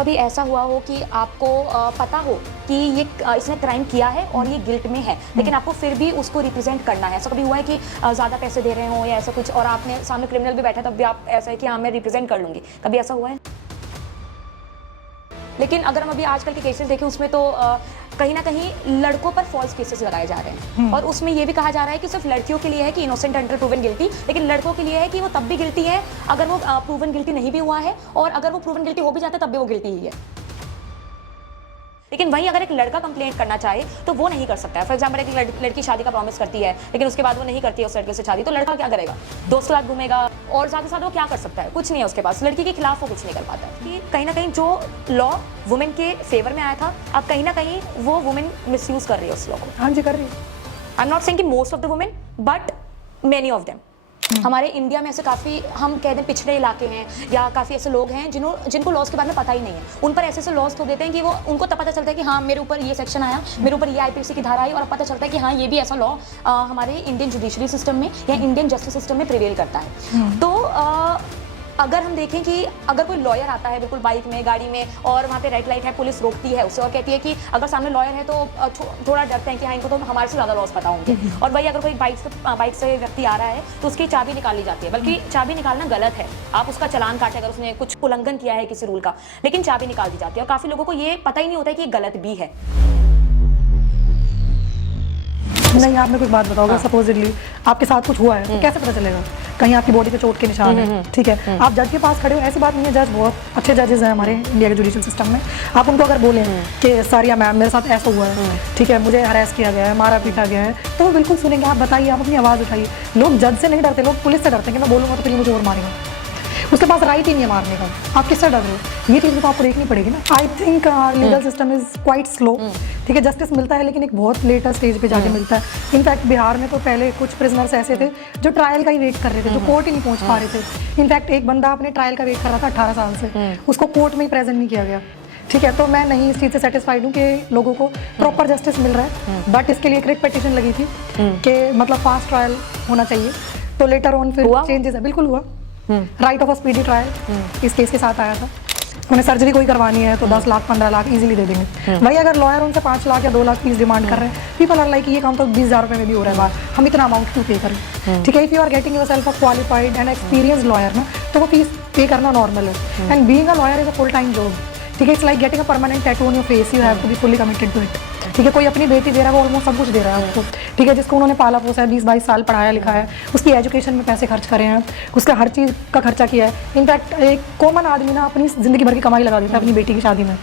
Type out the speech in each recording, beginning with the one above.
कभी ऐसा हुआ हो कि आपको पता हो कि ये इसने क्राइम किया है और ये गिल्ट में है, लेकिन आपको फिर भी उसको रिप्रेजेंट करना है? ऐसा कभी हुआ है कि ज़्यादा पैसे दे रहे हो या ऐसा कुछ और आपने सामने क्रिमिनल भी बैठा तब भी आप ऐसा है कि हाँ मैं रिप्रेजेंट कर लूँगी, कभी ऐसा हुआ है? लेकिन अगर हम अभी आजकल के केसेस देखें उसमें तो कहीं ना कहीं लड़कों पर फॉल्स केसेस लगाए जा रहे हैं और उसमें ये भी कहा जा रहा है कि सिर्फ लड़कियों के लिए है कि इनोसेंट अंटिल प्रूवन गिल्टी, लेकिन लड़कों के लिए है कि वो तब भी गिल्टी है अगर वो प्रूवन गिल्टी नहीं भी हुआ है और अगर वो प्रूवन गिल्टी हो भी जाता है तब भी वो गिल्टी ही है। लेकिन वहीं अगर एक लड़का कंप्लेंट करना चाहे तो वो नहीं कर सकता है। फॉर एग्जाम्पल एक लड़की शादी का प्रॉमिस करती है लेकिन उसके बाद वो नहीं करती है उस लड़के से शादी, तो लड़का क्या करेगा? दोस्त के साथ घूमेगा और साथ ही साथ वो क्या कर सकता है? कुछ नहीं है उसके पास। लड़की के खिलाफ वो कुछ नहीं कर पाता कि कहीं ना कहीं जो लॉ वुमेन के फेवर में आया था अब कहीं ना कहीं वो वुमेन मिसयूज कर रही है उस लॉ को। हाँ जी, कर रही है। आई एम नॉट सेइंग कि most of the women but many of them. हमारे इंडिया में ऐसे काफ़ी हम कह दें पिछड़े इलाके हैं या काफ़ी ऐसे लोग हैं जिनको लॉज के बारे में पता ही नहीं है। उन पर ऐसे लॉज थोप देते हैं कि वो उनको तब पता चलता है कि हाँ मेरे ऊपर ये सेक्शन आया, मेरे ऊपर ये आईपीसी की धारा आई और अब पता चलता है कि हाँ ये भी ऐसा लॉ हमारे इंडियन जुडिशरी सिस्टम में या इंडियन जस्टिस सिस्टम में प्रिवेल करता है। तो अगर हम देखें कि अगर कोई लॉयर आता है बिल्कुल बाइक में गाड़ी में और वहाँ पे रेड लाइट है, पुलिस रोकती है उसे और कहती है कि अगर सामने लॉयर है तो थोड़ा डरते हैं कि हाँ इनको तो हमारे से ज़्यादा लॉस पता होंगे, और वही अगर कोई बाइक से व्यक्ति आ रहा है तो उसकी चाबी निकाली जाती है, बल्कि चाबी निकालना गलत है। आप उसका चालान काटे अगर उसने कुछ उल्लंघन किया है किसी रूल का, लेकिन चाबी निकाल दी जाती है और काफ़ी लोगों को ये पता ही नहीं होता है कि ये गलत भी है। नहीं, आपने कुछ बात बताओगे, सपोजिटली आपके साथ कुछ हुआ है तो कैसे पता चलेगा? कहीं आपकी बॉडी पे चोट के निशान है, ठीक है, आप जज के पास खड़े हो, ऐसी बात नहीं है, जज बहुत अच्छे जजेस हैं हमारे इंडिया के जुडिशियल सिस्टम में। आप उनको अगर बोलें कि सर या मैम मेरे साथ ऐसा हुआ है, ठीक है, मुझे हरास किया गया है, मारा पीटा गया है, तो वो बिल्कुल सुनेंगे। आप बताइए, आप अपनी आवाज़ उठाइए। लोग जज से नहीं डरते, लोग पुलिस से डरते हैं कि मैं बोलूँगा तो फिर मुझे और मारेगा। उसके पास राइट ही नहीं है मारने का, आप किससे डर रहे हो? ये चीज़ भी तो आपको देखनी पड़ेगी ना। I think legal system is quite slow, ठीक है, जस्टिस मिलता है लेकिन एक बहुत लेटर स्टेज पे जाके मिलता है। इनफैक्ट बिहार में तो पहले कुछ प्रिजनर्स ऐसे थे जो ट्रायल का ही वेट कर रहे थे, जो कोर्ट ही नहीं पहुंच पा रहे थे। इनफैक्ट एक बंदा अपने ट्रायल का वेट कर रहा था 18 साल से, उसको कोर्ट में ही प्रेजेंट नहीं किया गया, ठीक है। तो मैं नहीं इस चीज़ से सेटिस्फाइड हूँ कि लोगों को प्रॉपर जस्टिस मिल रहा है, बट इसके लिए एक रिट पिटीशन लगी थी कि मतलब फास्ट ट्रायल होना चाहिए। तो लेटर ऑन फिर चेंजेस है, बिल्कुल हुआ। Right of a speedy trial इस केस के साथ आया था। उन्हें सर्जरी कोई करवानी है तो 10 लाख 15 लाख इजीली दे देंगे। वही अगर लॉयर उनसे 5 लाख या 2 लाख फीस डिमांड कर रहे हैं, पीपल आर लाइक ये काम तो 20,000 रुपये में भी हो रहा है बाहर, हम इतना अमाउंट क्यों पे करें? ठीक है, if you are getting yourself a qualified and experienced lawyer ना, तो वो फीस पे करना नॉर्मल है। And being a lawyer is a full time job, ठीक है। It's like getting a permanent tattoo on your face, you have to be fully committed to it, ठीक है। कोई अपनी बेटी दे रहा है, वो ऑलमोस्ट सब कुछ दे रहा है आपको, ठीक है, जिसको उन्होंने पाला पोसा है, 20-22 साल पढ़ाया लिखाया है, उसकी एजुकेशन में पैसे खर्च करे हैं, उसका हर चीज़ का खर्चा किया है। इनफैक्ट एक कॉमन आदमी ना अपनी ज़िंदगी भर की कमाई लगा देता है अपनी बेटी की शादी में,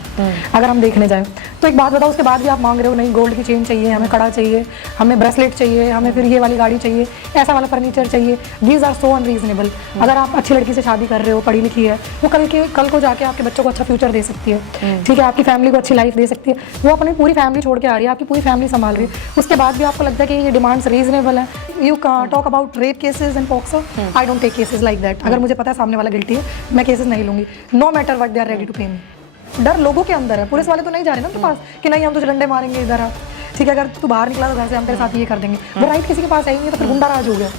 अगर हम देखने जाएँ तो। एक बात बताओ, उसके बाद भी आप मांग रहे हो नहीं गोल्ड की चेन चाहिए, हमें कड़ा चाहिए, हमें ब्रेसलेट चाहिए, हमें फिर ये वाली गाड़ी चाहिए, ऐसा वाला फर्नीचर चाहिए। These are so unreasonable. अगर आप अच्छी लड़की से शादी कर रहे हो, पढ़ी लिखी है, वो कल को जाके आपके बच्चों को अच्छा फ्यूचर दे सकती है, ठीक है, आपकी फैमिली को अच्छी लाइफ दे सकती है। वो अपनी पूरी फैमिली छोड़ के आ रही है, आपकी पूरी फैमिली संभाल रही है, उसके बाद भी आपको लगता है कि ये डिमांड्स रीजनेबल है। You talk about rape cases and POCSO, I don't take cases like that. अगर मुझे पता है सामने वाला गिल्टी है, मैं केसेस नहीं लूंगी, no matter what they are ready to pay me. डर लोगों के अंदर है, पुलिस वाले तो नहीं जा रहे ना उनके पास कि नहीं हम तुझे डंडे मारेंगे इधर आ, ठीक है, अगर तू बाहर निकला तो घर से हम तेरे साथ ये कर देंगे। वो राइट किसी के पास है ही नहीं, तो फिर गुंडा राज हो गया,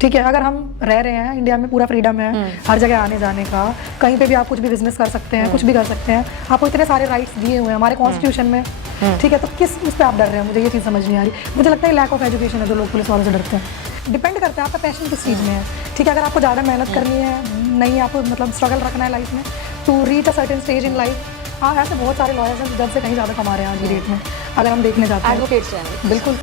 ठीक है। अगर हम रह रहे हैं इंडिया में, पूरा फ्रीडम है हर जगह आने जाने का, कहीं पे भी आप कुछ भी बिजनेस कर सकते हैं, कुछ भी कर सकते हैं, आपको इतने सारे राइट्स दिए हुए हैं हमारे कॉन्स्टिट्यूशन में, ठीक है। तो किस उस पर आप डर रहे हैं? मुझे ये चीज़ समझ नहीं आ रही। मुझे लगता है लैक ऑफ एजुकेशन है जो लोग पुलिस वालों से डरते हैं। डिपेंड करता है आपका पैशन किस चीज़ में है, ठीक है। अगर आपको ज़्यादा मेहनत करनी है, नहीं आपको मतलब स्ट्रगल रखना है लाइफ में to reach a certain stage in life, हाँ ऐसे बहुत सारे लॉयर्स हैं जज से कहीं ज़्यादा कमा रहे हैं आज की डेट में, अगर हम देखने जाते हैं। एडवोकेट्स हैं बिल्कुल,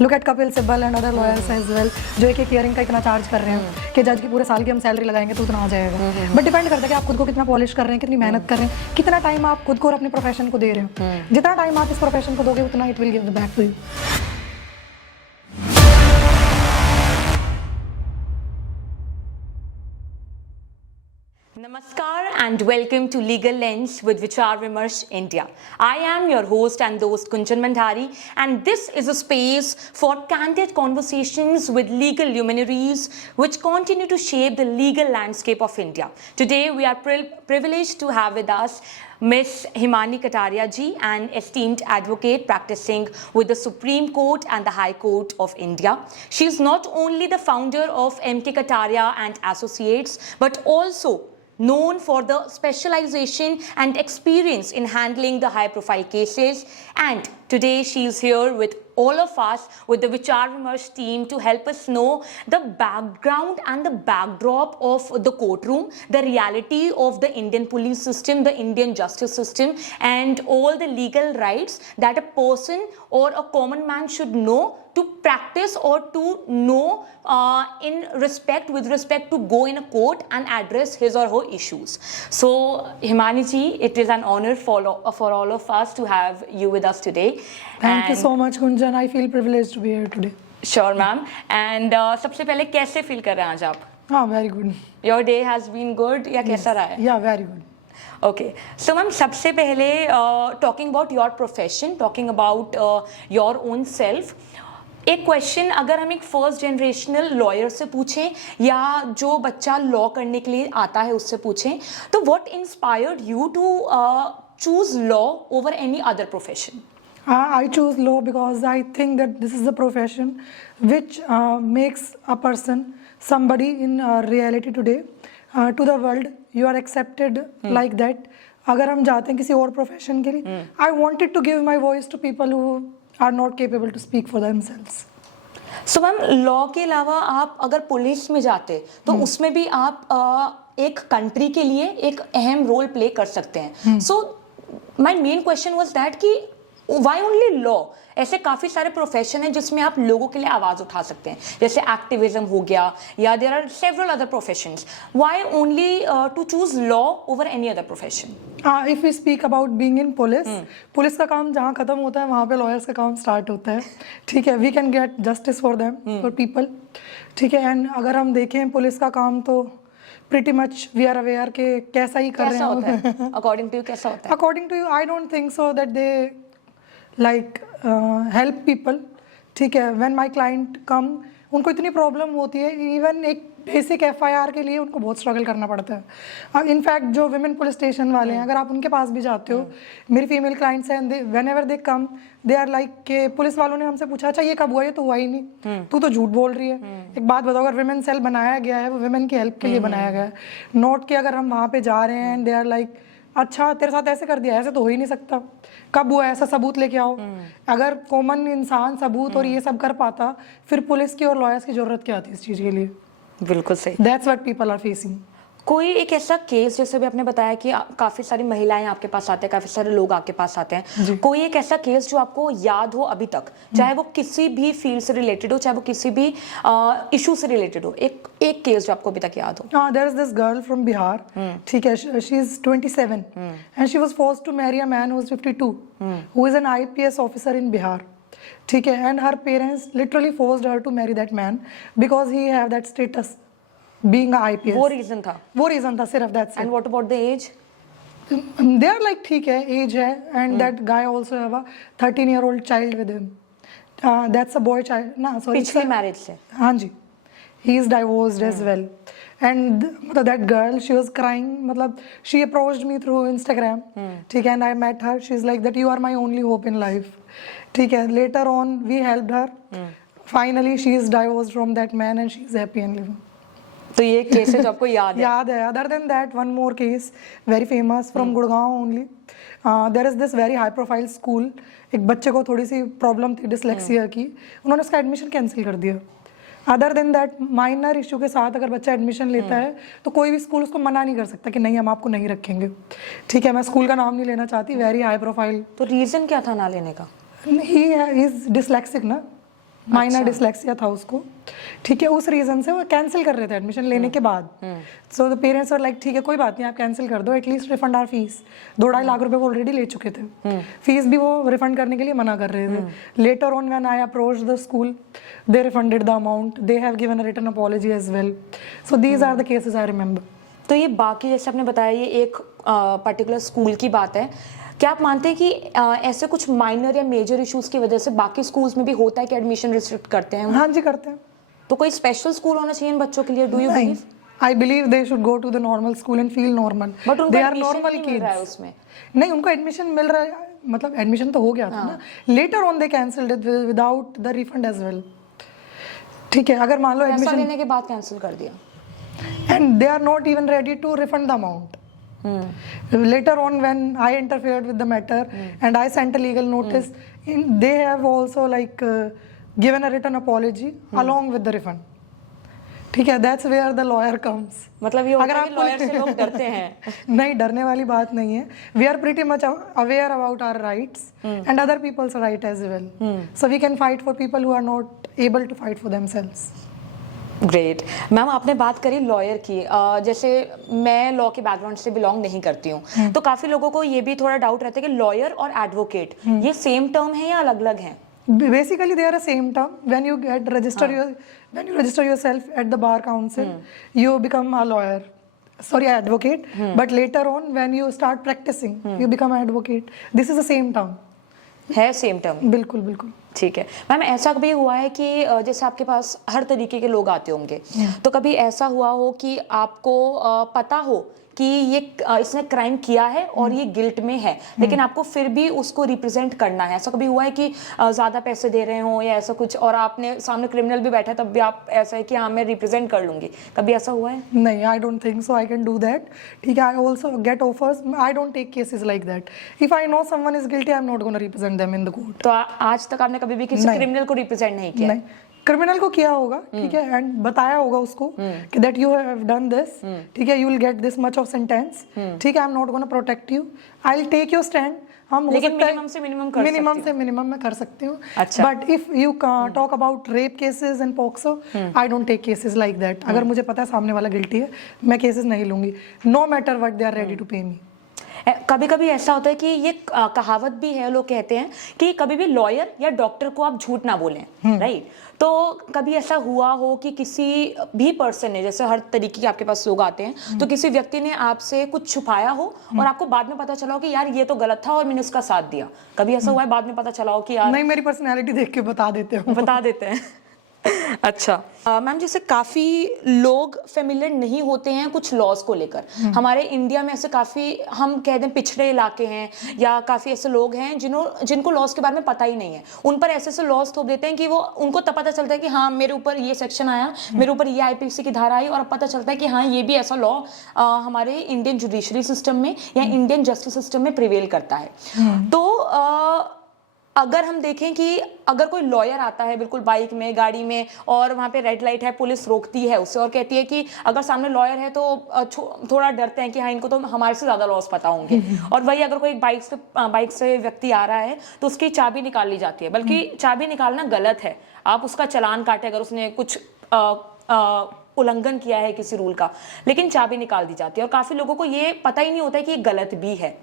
look at Kapil Sibal and other lawyers as well, जो एक हियरिंग का इतना चार्ज कर रहे हैं कि जज की पूरे साल की हम सैलरी लगाएंगे तो उतना आ जाएगा। बट डिपेंड करता है कि आप खुद को कितना पॉलिश कर रहे हैं, कितनी मेहनत कर रहे हैं, कितना टाइम आप खुद को और अपने प्रोफेशन को दे रहे हो। जितना टाइम आप इस प्रोफेशन को दोगे उतना it will give back to you. Namaskar and welcome to Legal Lens with Vichar Vimarsh India. I am your host and host Kunjan Mandhari, and this is a space for candid conversations with legal luminaries which continue to shape the legal landscape of India. Today we are privileged to have with us Ms. Himani Kataria ji, an esteemed advocate practicing with the Supreme Court and the High Court of India. She is not only the founder of MK Kataria and Associates, but also known for the specialization and experience in handling the high profile cases, and today she is here with all of us, with the Vichar Vimarsh team, to help us know the background and the backdrop of the courtroom, the reality of the Indian police system, the Indian justice system, and all the legal rights that a person or a common man should know to practice or to know with respect to go in a court and address his or her issues. So Himani ji, it is an honor for all of us to have you with us today. Thank you so much, Gunjan. I feel privileged to be here today. Sure, ma'am. And सबसे पहले कैसे feel कर रहे हैं आज आप? हाँ, very good. Your day has been good या कैसा रहा है? Yeah, very good. Okay, so ma'am सबसे पहले talking about your profession, talking about your own self, एक क्वेश्चन अगर हम एक फर्स्ट जनरेशनल लॉयर से पूछें या जो बच्चा लॉ करने के लिए आता है उससे पूछें, तो what inspired you to choose law over any other profession? I choose law because I think that this is the profession which makes a person somebody in reality today. To the world, you are accepted like that. अगर हम जाते हैं किसी और profession के लिए, I wanted to give my voice to people who are not capable to speak for themselves. So ma'am law के अलावा आप अगर पुलिस में जाते तो उसमें भी आप एक कंट्री के लिए एक अहम रोल प्ले कर सकते हैं. So my main question was that कि व्हाई ओनली लॉ? ऐसे काफ़ी सारे प्रोफेशन हैं जिसमें आप लोगों के लिए आवाज़ उठा सकते हैं, जैसे एक्टिविज्म हो गया या there are several other professions. Why only to choose law over any other profession? If we speak about being in police, police का काम जहाँ खत्म होता है वहाँ पे लॉयर्स का काम स्टार्ट होता है. ठीक है, we can get justice for them, for people. ठीक है, एंड अगर हम देखें पुलिस का काम तो pretty much we are aware के कैसा ही कर रहे हैं. अकॉर्डिंग टू यू कैसा होता है? According to you I don't think so that they like help people. ठीक है, व्हेन माय क्लाइंट कम, उनको इतनी प्रॉब्लम होती है, इवन एक बेसिक एफआईआर के लिए उनको बहुत स्ट्रगल करना पड़ता है. इनफैक्ट जो विमेन पुलिस स्टेशन वाले हैं, अगर आप उनके पास भी जाते हो, मेरी फीमेल क्लाइंट्स हैं, whenever they come they are like के पुलिस वालों ने हमसे पूछा अच्छा ये कब हुआ? ये तो हुआ ही नहीं, तू तो झूठ बोल रही है. एक बात बताओ, अगर विमेन सेल बनाया गया है वो विमेन की हेल्प के लिए बनाया गया है, नोट के अगर हम वहाँ पे जा रहे हैं, दे आर लाइक अच्छा तेरे साथ ऐसे कर दिया, ऐसे तो हो ही नहीं सकता, कब हुआ ऐसा, सबूत लेके आओ. अगर कॉमन इंसान सबूत और ये सब कर पाता, फिर पुलिस की और लॉयर्स की जरूरत क्या आती है इस चीज़ के लिए? बिल्कुल सही. That's what people are facing. कोई एक ऐसा केस, जैसे भी आपने बताया कि काफ़ी सारी महिलाएं आपके पास आते हैं, काफ़ी सारे लोग आपके पास आते हैं, कोई एक ऐसा केस जो आपको याद हो अभी तक, चाहे वो किसी भी फील्ड से रिलेटेड हो, चाहे वो किसी भी इशू से रिलेटेड हो, एक केस जो आपको अभी तक याद हो? There is this girl from Bihar. ठीक है, she is 27 and she was forced to marry a man who is 52 who is an IPS officer in Bihar. ठीक है, and her parents literally forced her to marry that man because he have that status being a IPS. वो reason था सिर्फ. that's it. And what about the age? They are like ठीक है, as है, and that guy also have a 13-year-old child with him. That's a boy child ना, sorry, पिछली marriage से. हाँ जी, he is divorced as well. And मतलब that girl, she was crying, मतलब she approached me through Instagram. ठीक है, and I met her. She is like that you are my only hope in life. ठीक है, later on we helped her. Finally she is divorced from that man and she is happy and living. तो ये case है जो आपको याद है? याद है. Other than that one more case very famous from Gurgaon only. There is this very high profile school. एक बच्चे को थोड़ी सी प्रॉब्लम थी डिसलेक्सिया की, उन्होंने उसका एडमिशन कैंसिल कर दिया. Other than that minor issue के साथ अगर बच्चा एडमिशन लेता है तो कोई भी स्कूल उसको मना नहीं कर सकता कि नहीं हम आपको नहीं रखेंगे. ठीक है, मैं स्कूल का नाम नहीं लेना चाहती, वेरी हाई प्रोफाइल. तो रीजन क्या था ना लेने का? ही इज डिसलेक्सिक ना, माइनर डिसलेक्सिया था उसको. ठीक है, उस रीजन से वो कैंसिल कर रहे थे एडमिशन लेने के बाद. So the parents are like ठीक है कोई बात नहीं, आप कैंसिल कर दो, at least refund or fees. 2-2.5 lakh रुपए वो ऑलरेडी ले चुके थे. फीस भी वो रिफंड करने के लिए मना कर रहे थे. Later on when I approach the school, they refunded the amount, they have given a written apology as well. So these are the cases I remember. तो ये बाकी जैसे आपने बताया ये एक पर्टिकुलर स्कूल की बात है, क्या आप मानते हैं कि ऐसे कुछ माइनर या मेजर इश्यूज की वजह से बाकी स्कूल्स में भी होता है कि एडमिशन रिस्ट्रिक्ट करते हैं? हाँ जी, करते हैं. तो कोई स्पेशल स्कूल होना चाहिए इन बच्चों के लिए? Do you believe? I believe they should go to the normal school and feel normal. But उनको they are admission normal नहीं मिल रहा है kids. उसमें. नहीं, उनको एडमिशन मिल रहा है, मतलब एडमिशन तो हो गया था ना. Later on they cancelled it without the refund as well. ठीक है, अगर मान लो पैसा एडमिशन लेने के बाद कैंसिल कर दिया. and they are not even ready to refund the amount. Later on, when I interfered with the matter and I sent a legal notice, they have also like given a written apology along with the refund. ठीक है, that's where the lawyer comes. मतलब ये होता है कि lawyer से लोग डरते हैं। नहीं, डरने वाली बात नहीं है. We are pretty much aware about our rights and other people's right as well. So we can fight for people who are not able to fight for themselves. Great ma'am, आपने बात करी लॉयर की। जैसे मैं law के background से belong नहीं करती हूँ, तो काफी लोगों को ये भी थोड़ा डाउट रहता है कि लॉयर और एडवोकेट ये सेम टर्म है या अलग अलग हैं? Basically, they are a same term. When you register yourself at the bar council, you become a lawyer. Sorry, advocate. But later on, when you start practicing, you become an advocate. This is the same term. है same term? बिल्कुल बिल्कुल। ठीक है ma'am, ऐसा कभी हुआ है कि जैसे आपके पास हर तरीके के लोग आते होंगे, तो कभी ऐसा हुआ हो कि आपको पता हो कि ये इसने क्राइम किया है और ये गिल्ट में है, लेकिन आपको फिर भी उसको रिप्रेजेंट करना है? ऐसा कभी हुआ है कि ज्यादा पैसे दे रहे हो या ऐसा कुछ, और आपने सामने क्रिमिनल भी बैठा है तब भी आप ऐसा है कि हाँ मैं रिप्रेजेंट कर लूंगी, कभी ऐसा हुआ है? नहीं, I don't think so I can do that. ठीक है, I also get offers, I don't take cases like that. If I know someone is guilty, I am not gonna represent them in the court. तो आज तक आपने कभी भी किसी criminal को रिप्रेजेंट नहीं किया? नहीं, क्रिमिनल को किया होगा, ठीक है, एंड बताया होगा उसको कि that you have done this, ठीक है, you will get this much of sentence, ठीक है, I am not gonna protect you, I will take your stand. हम लेकिन मिनिमम से मिनिमम मैं कर सकती हूँ। अच्छा। But if you talk about rape cases and POCSO, I don't take cases like that. अगर मुझे पता है सामने वाला गिल्टी है, मैं केसेस नहीं लूंगी, no matter what they are ready to pay me. कभी कभी ऐसा होता है कि ये कहावत भी है, लोग कहते हैं कि कभी भी लॉयर या डॉक्टर को आप झूठ ना बोलें, राइट? तो कभी ऐसा हुआ हो कि किसी भी पर्सन ने, जैसे हर तरीके के आपके पास लोग आते हैं, तो किसी व्यक्ति ने आपसे कुछ छुपाया हो और आपको बाद में पता चला हो कि यार ये तो गलत था और मैंने उसका साथ दिया, कभी ऐसा हुआ है बाद में पता चला हो कि यार? नहीं, मेरी पर्सनैलिटी देख के बता देते हैं। अच्छा मैम, जैसे काफी लोग फेमिलियर नहीं होते हैं कुछ लॉज को लेकर। हमारे इंडिया में ऐसे काफी, हम कह दें पिछड़े इलाके हैं, या काफी ऐसे लोग हैं जिनको लॉज के बारे में पता ही नहीं है। उन पर ऐसे लॉज थोप देते हैं कि वो उनको तब पता चलता है कि हाँ मेरे ऊपर ये सेक्शन आया, मेरे ऊपर ये आईपीसी की धारा आई, और अब पता चलता है कि हाँ ये भी ऐसा लॉ हमारे इंडियन जुडिशरी सिस्टम में या इंडियन जस्टिस सिस्टम में प्रिवेल करता है। तो अगर हम देखें कि अगर कोई लॉयर आता है बिल्कुल बाइक में, गाड़ी में, और वहाँ पे रेड लाइट है, पुलिस रोकती है उससे और कहती है कि अगर सामने लॉयर है तो थोड़ा डरते हैं कि हाँ इनको तो हमारे से ज़्यादा लॉस पता होंगे, और वही अगर कोई बाइक से व्यक्ति आ रहा है तो उसकी चाबी निकाल ली जाती है, बल्कि चाबी निकालना गलत है, आप उसका चालान काटे अगर उसने कुछ उल्लंघन किया है किसी रूल का, लेकिन चाबी निकाल दी जाती है, और काफ़ी लोगों को ये पता ही नहीं होता है कि ये गलत भी है।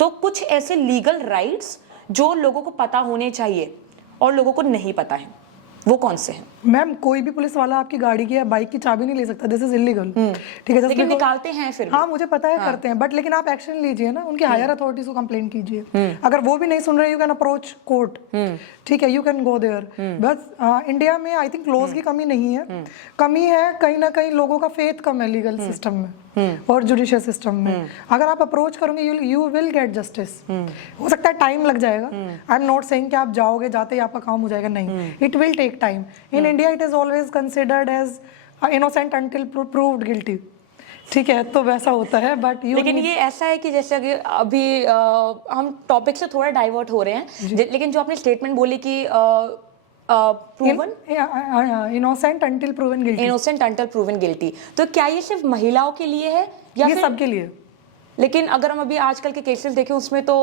तो कुछ ऐसे लीगल राइट्स जो लोगों को पता होने चाहिए और लोगों को नहीं पता है, वो कौन से हैं? मैम, कोई भी पुलिस वाला आपकी गाड़ी की या बाइक की चाबी नहीं ले सकता, दिस इज इलीगल, ठीक है। लेकिन निकालते हैं फिर भी। हाँ, मुझे पता है, करते हैं, बट लेकिन आप एक्शन लीजिए ना, उनकी हायर अथॉरिटीज को कंप्लेन कीजिए। अगर वो भी नहीं सुन रहे, यू कैन अप्रोच कोर्ट, ठीक है, यू कैन गो देयर। बस इंडिया में आई थिंक लॉज की कमी नहीं है, कमी है कहीं ना कहीं लोगों का फेथ कम है लीगल सिस्टम में और जुडिशियल सिस्टम में। अगर आप अप्रोच करोगे, यू विल गेट जस्टिस। हो सकता है टाइम लग जाएगा, आई एम नॉट सेइंग कि आप जाओगे, जाते ही आपका काम हो जाएगा, नहीं, it will take time. In India it is always considered as innocent until proved guilty, ठीक है, तो वैसा होता है। बट लेकिन ये ऐसा है कि जैसे अभी हम टॉपिक से थोड़ा डाइवर्ट हो रहे हैं, लेकिन जो आपने स्टेटमेंट बोली कि proven innocent until proven guilty, innocent until proven guilty, तो क्या ये सिर्फ महिलाओं के लिए है या ये फिर सबके लिए? लेकिन अगर हम अभी आजकल के केसेस देखें उसमें तो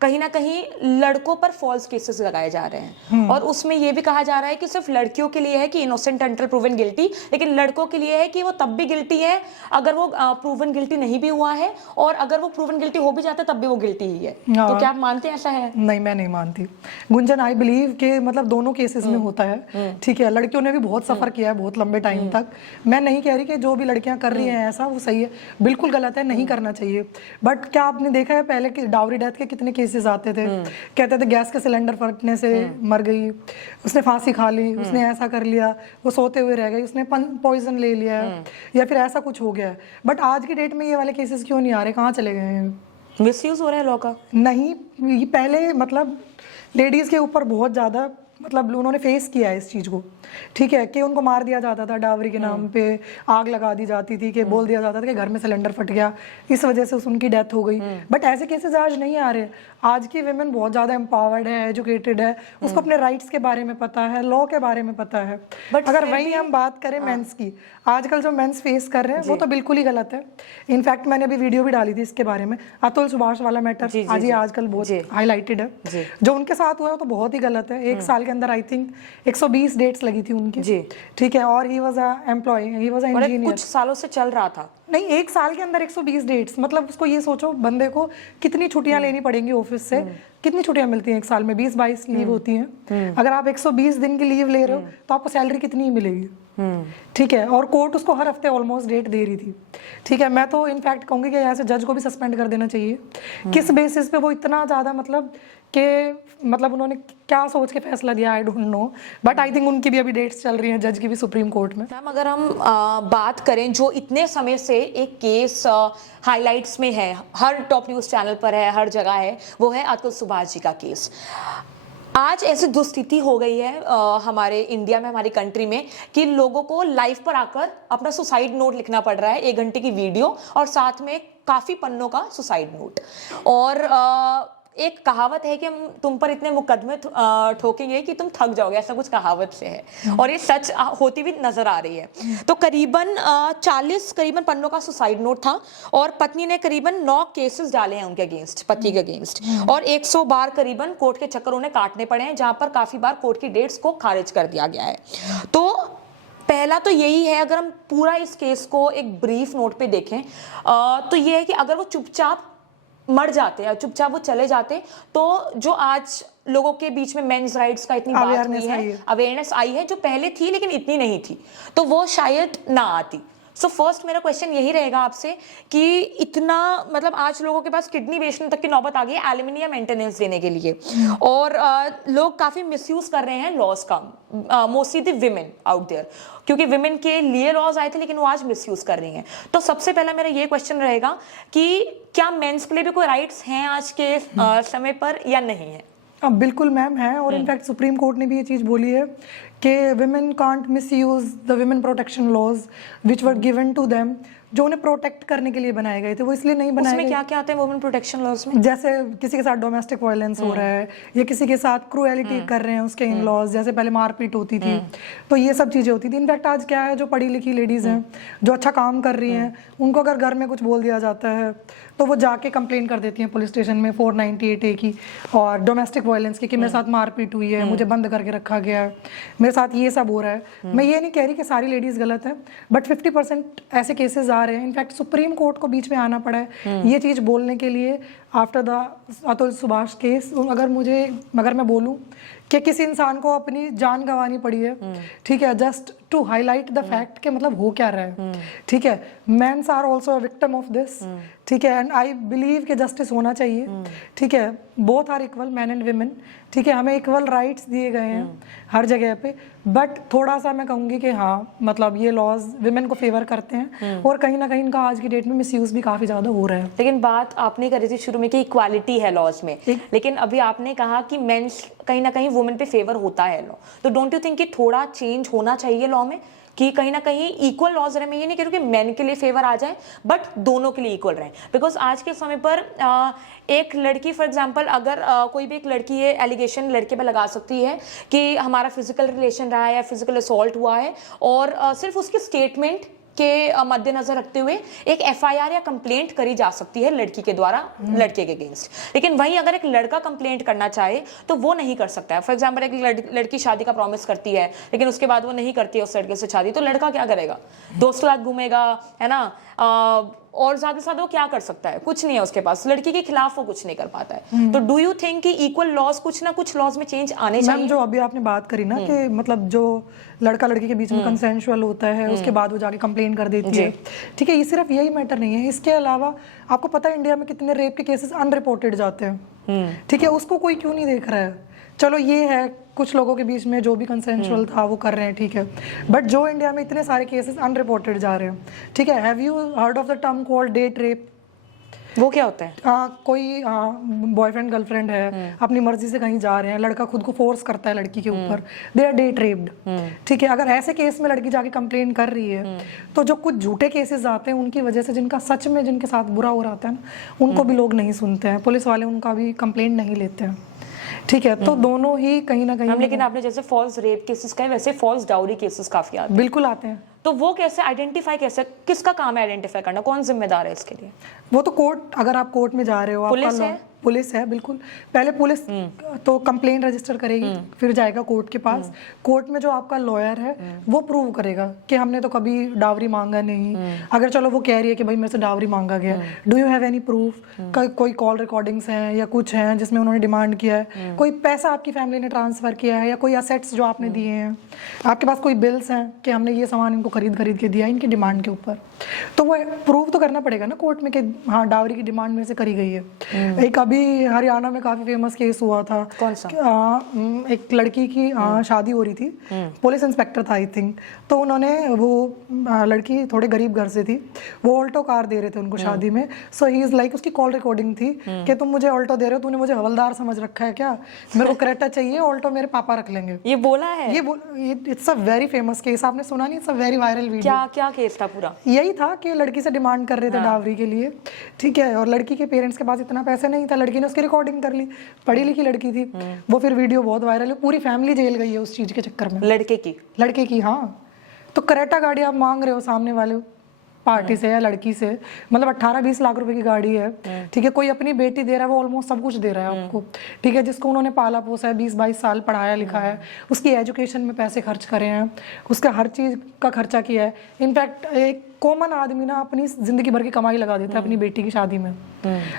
कहीं ना कहीं लड़कों पर फॉल्स केसेस लगाए जा रहे हैं, और उसमें यह भी कहा जा रहा है कि सिर्फ लड़कियों के लिए है कि इनोसेंट अंटिल प्रूवन गिल्टी, लेकिन लड़कों के लिए है कि वो तब भी गिल्टी है अगर वो प्रूवन गिल्टी नहीं भी हुआ है, और अगर वो प्रूवन गिल्टी हो भी जाता है तब भी वो गिल्टी ही है। तो क्या आप मानते हैं ऐसा है? नहीं, मैं नहीं मानती गुंजन। आई बिलीव के मतलब दोनों केसेस में होता है, ठीक है, लड़कियों ने भी बहुत सफर किया है बहुत लंबे टाइम तक। मैं नहीं कह रही कि जो भी लड़कियां कर रही हैं ऐसा वो सही है, बिल्कुल गलत है, नहीं करना चाहिए। बट क्या आपने देखा है पहले कि डाउरी डेथ के कितने केसेस आते थे, कहते थे गैस के सिलेंडर फटने से मर गई, उसने फांसी खा ली, उसने ऐसा कर लिया, वो सोते हुए रह गई, उसने पॉइजन ले लिया, या फिर ऐसा कुछ हो गया। बट आज की डेट में ये वाले केसेस क्यों नहीं आ रहे, कहाँ चले गए हैं? मिसयूज हो रहा है लॉ का? नहीं, ये पहले मतलब लेडीज के ऊपर बहुत ज्यादा मतलब उन्होंने फेस किया है इस चीज़ को, ठीक है, कि उनको मार दिया जाता था डावरी के नाम पे, आग लगा दी जाती थी, कि बोल दिया जाता था कि घर में सिलेंडर फट गया, इस वजह से उनकी डेथ हो गई। बट ऐसे केसेस आज नहीं आ रहे। आज की विमेन बहुत ज़्यादा एम्पावर्ड है, एजुकेटेड है, उसको अपने राइट्स के बारे में पता है, लॉ के बारे में पता है। But अगर वही हम बात करें मेंस की, आजकल जो मेंस फेस कर रहे हैं वो तो बिल्कुल ही गलत है। इनफैक्ट मैंने अभी वीडियो भी डाली थी इसके बारे में, अतुल सुभाष वाला मैटर आज ही आजकल बहुत हाईलाइटेड है। जो उनके साथ हुआ है तो बहुत ही गलत है। 1 साल के अंदर आई थिंक 120 डेट्स लगी थी उनकी, ठीक है, और he was a employee, he was a engineer. कुछ सालों से चल रहा था। नहीं, 1 साल के अंदर 120 डेट्स, मतलब उसको ये सोचो बंदे को कितनी छुट्टियां लेनी पड़ेंगी ऑफिस से। कितनी छुट्टियां मिलती हैं 1 साल में? 20-22 लीव होती हैं। अगर आप 120 दिन की लीव ले रहे हो तो आपको सैलरी कितनी ही मिलेगी? ठीक है, और कोर्ट उसको हर हफ्ते ऑलमोस्ट डेट दे रही थी। ठीक है, मैं तो इनफैक्ट कहूंगी कि ऐसे जज को भी सस्पेंड कर देना चाहिए। किस बेसिस पे वो इतना ज़्यादा मतलब उन्होंने क्या सोच के फैसला दिया, आई don't no, but I think उनकी भी अभी डेट्स चल रही हैं जज की भी सुप्रीम कोर्ट में। मैम अगर हम बात करें, जो इतने समय से एक केस हाइलाइट्स में है, हर टॉप न्यूज़ चैनल पर है, हर जगह है, वो है अतुल सुभाष जी का केस। आज ऐसी दुस्थिति हो गई है हमारे इंडिया में, हमारी कंट्री में, कि लोगों को लाइव पर आकर अपना सुसाइड नोट लिखना पड़ रहा है। 1 घंटे की वीडियो और साथ में काफ़ी पन्नों का सुसाइड नोट। और एक कहावत है कि हम तुम पर इतने मुकदमे ठोकेंगे कि तुम थक जाओगे, ऐसा कुछ कहावत से है, और ये सच होती भी नजर आ रही है। तो करीबन 40 पन्नों का सुसाइड नोट था, और पत्नी ने करीबन 9 केसेस डाले हैं उनके अगेंस्ट, पति के अगेंस्ट, और 100 बार करीबन कोर्ट के चक्कर उन्हें काटने पड़े हैं, जहां पर काफी बार कोर्ट की डेट्स को खारिज कर दिया गया है। तो पहला तो यही है, अगर हम पूरा इस केस को एक ब्रीफ नोट पे देखें तो ये है कि अगर वो चुपचाप मर जाते हैं, चुपचाप वो चले जाते, तो जो आज लोगों के बीच में मेंस राइट्स का इतनी बात हुई है, अवेयरनेस आई है, जो पहले थी लेकिन इतनी नहीं थी, तो वो शायद ना आती। सो फर्स्ट मेरा क्वेश्चन यही रहेगा आपसे कि इतना मतलब आज लोगों के पास किडनी बेचने तक की नौबत आ गई है एल्यूमिनियम मेंटेनेंस देने के लिए, और लोग काफी मिसयूज कर रहे हैं लॉज का, mostly the women out there, क्योंकि विमेन के लिए लॉज आए थे लेकिन वो आज मिसयूज कर रही हैं। तो सबसे पहला मेरा ये क्वेश्चन रहेगा कि क्या मेंस के लिए भी कोई राइट्स हैं आज के समय पर या नहीं है? बिल्कुल मैम है, और इनफैक्ट सुप्रीम कोर्ट ने भी ये चीज़ बोली है कि women can't misuse the women protection laws which were given to them, जो उन्हें प्रोटेक्ट करने के लिए बनाए गए थे, वो इसलिए नहीं बनाए गए। क्या क्या आते हैं वुमेन प्रोटेक्शन लॉज में? जैसे किसी के साथ डोमेस्टिक वायलेंस हो रहा है, या किसी के साथ क्रूएलिटी कर रहे हैं उसके इन लॉज, जैसे पहले मारपीट होती थी, तो ये सब चीज़ें होती थी। इनफैक्ट आज क्या है, जो पढ़ी लिखी लेडीज़ हैं, जो अच्छा काम कर रही हैं, उनको अगर घर में कुछ बोल दिया जाता है तो वो जाके कंप्लेन कर देती हैं पुलिस स्टेशन में 498A की, और डोमेस्टिक वायलेंस की, कि मेरे साथ मारपीट हुई है, मुझे बंद करके रखा गया है, मेरे साथ ये सब हो रहा है। मैं ये नहीं कह रही कि सारी लेडीज़ गलत है, बट 50% ऐसे केसेस आ रहे हैं। इनफैक्ट सुप्रीम कोर्ट को बीच में आना पड़ा है ये चीज़ बोलने के लिए after the Atul Subhash case. अगर मैं बोलूँ कि किसी इंसान को अपनी जान गंवानी पड़ी है, ठीक है, just to highlight the fact कि मतलब हो क्या रहा है, ठीक है, mens are also a victim of this, ठीक है, एंड आई बिलीव कि जस्टिस होना चाहिए, ठीक है, both are equal, man and women, ठीक है, हमें इक्वल राइट्स दिए गए हैं हर जगह पे, बट थोड़ा सा मैं कहूँगी कि हाँ, मतलब ये लॉज विमेन को फेवर करते हैं, और कहीं ना कहीं इनका आज की डेट में मिसयूज भी काफ़ी ज़्यादा हो रहा है। लेकिन बात आपने करी थी शुरू में कि इक्वालिटी है लॉज में, लेकिन अभी आपने कहा कि मेंस कहीं ना कहीं वुमेन पे फेवर होता है लॉ, तो डोंट यू थिंक कि थोड़ा चेंज होना चाहिए लॉ में, कि कहीं ना कहीं इक्वल लॉज रहे? मैं ये नहीं कह रही कि मेन के लिए फेवर आ जाए, बट दोनों के लिए इक्वल रहे, बिकॉज आज के समय पर एक लड़की फॉर एग्जांपल, अगर कोई भी एक लड़की है, एलिगेशन लड़के पे लगा सकती है कि हमारा फिजिकल रिलेशन रहा है या फिजिकल असॉल्ट हुआ है, और सिर्फ उसके स्टेटमेंट के मद्देनजर रखते हुए एक एफआईआर या कंप्लेंट करी जा सकती है लड़की के द्वारा लड़के के अगेंस्ट। लेकिन वहीं अगर एक लड़का कंप्लेंट करना चाहे तो वो नहीं कर सकता है। फॉर एग्जांपल एक लड़की शादी का प्रॉमिस करती है, लेकिन उसके बाद वो नहीं करती है उस लड़के से शादी, तो लड़का क्या करेगा? दोस्त के साथ घूमेगा, है ना, और ज्यादा से ज्यादा वो क्या कर सकता है? कुछ नहीं है उसके पास, लड़की के खिलाफ वो कुछ नहीं कर पाता है। तो डू यू थिंक कि इक्वल लॉज, कुछ ना कुछ लॉज में चेंज आने चाहिए? जो अभी आपने बात करी ना कि मतलब जो लड़का लड़की के बीच में कंसेंशुअल होता है, उसके बाद वो जाके कंप्लेन कर देती है, ठीक है, ये सिर्फ यही मैटर नहीं है, इसके अलावा आपको पता है इंडिया में कितने रेप के केसेस अनरिपोर्टेड जाते हैं, ठीक है, उसको कोई क्यों नहीं देख रहा है? चलो ये है कुछ लोगों के बीच में जो भी कंसेंशुअल था वो कर रहे हैं, ठीक है, बट जो इंडिया में इतने सारे केसेस अनरिपोर्टेड जा रहे हैं, ठीक है, have you heard of the term called date rape? वो क्या होता है? कोई बॉयफ्रेंड गर्लफ्रेंड है, अपनी मर्जी से कहीं जा रहे हैं, लड़का खुद को फोर्स करता है लड़की के ऊपर, दे आर डेट रेप्ड। ठीक है, अगर ऐसे केस में लड़की जाके कंप्लेन कर रही है तो जो कुछ झूठे केसेस आते हैं उनकी वजह से, जिनका सच में जिनके साथ बुरा हो रहा है ना, उनको भी लोग नहीं सुनते हैं, पुलिस वाले उनका भी कंप्लेंट नहीं लेते हैं। ठीक है, तो दोनों ही कहीं ना कहीं लेकिन आपने जैसे फॉल्स रेप केसेस कहे, वैसे फॉल्स डाउरी केसेस काफी आते हैं। बिल्कुल आते हैं। तो वो कैसे आइडेंटिफाई, कैसे, किसका काम है आइडेंटिफाई करना, कौन जिम्मेदार है इसके लिए? वो तो कोर्ट, अगर आप कोर्ट में जा रहे हो, पुलिस है? पुलिस है, बिल्कुल। पहले पुलिस तो कंप्लेंट रजिस्टर करेगी, फिर जाएगा कोर्ट के पास। कोर्ट में जो आपका लॉयर है वो प्रूव करेगा कि हमने तो कभी डावरी मांगा नहीं। अगर चलो वो कह रही है कि भाई मेरे से डावरी मांगा गया, do you have any proof? कोई कॉल रिकॉर्डिंग्स हैं या कुछ हैं जिसमें उन्होंने डिमांड किया है, कोई पैसा आपकी फैमिली ने ट्रांसफर किया है, या कोई असेट्स जो आपने दिए हैं, आपके पास कोई बिल्स हैं कि हमने ये सामान इनको खरीद के दिया इनकी डिमांड के ऊपर, तो वो प्रूव तो करना पड़ेगा ना कोर्ट में कि हाँ डावरी की डिमांड मेरे से करी गई है। एक अभी हरियाणा में काफी फेमस केस हुआ था। कौन सा? एक लड़की की शादी हो रही थी, पुलिस इंस्पेक्टर था आई थिंक, तो उन्होंने वो लड़की थोड़े गरीब घर से थी, वो ऑल्टो कार दे रहे थे उनको शादी में। सो ही इज लाइक, उसकी कॉल रिकॉर्डिंग थी कि तुम मुझे ऑल्टो दे रहे हो, तूने मुझे हवलदार समझ रखा है क्या, मेरे को क्रेटा चाहिए, ऑल्टो मेरे पापा रख लेंगे। ये बोला है? ये it's a very famous case, आपने सुना नहीं? It's a very viral video. क्या क्या केस था पूरा? यही था कि लड़की से डिमांड कर रहे थे डावरी के लिए। ठीक है, और लड़की के पेरेंट्स के पास इतना पैसा नहीं था, लड़की ने उसकी रिकॉर्डिंग कर ली, पढ़ी लिखी लड़की थी वो, फिर वीडियो बहुत वायरल है, पूरी फैमिली जेल गई है उस चीज के चक्कर में। लड़के की हाँ। तो करेटा गाड़ी आप मांग रहे हो सामने वाले पार्टी से या लड़की से, मतलब 18-20 लाख रुपए की गाड़ी है। ठीक है, कोई अपनी बेटी दे रहा है, वो ऑलमोस्ट सब कुछ दे रहा है आपको। ठीक है, जिसको उन्होंने पाला पोसा है, 20-22 साल पढ़ाया लिखा है, उसकी एजुकेशन में पैसे खर्च करे हैं, उसका हर चीज का खर्चा किया है। इनफैक्ट एक कॉमन आदमी ना अपनी जिंदगी भर की कमाई लगा देता है अपनी बेटी की शादी में,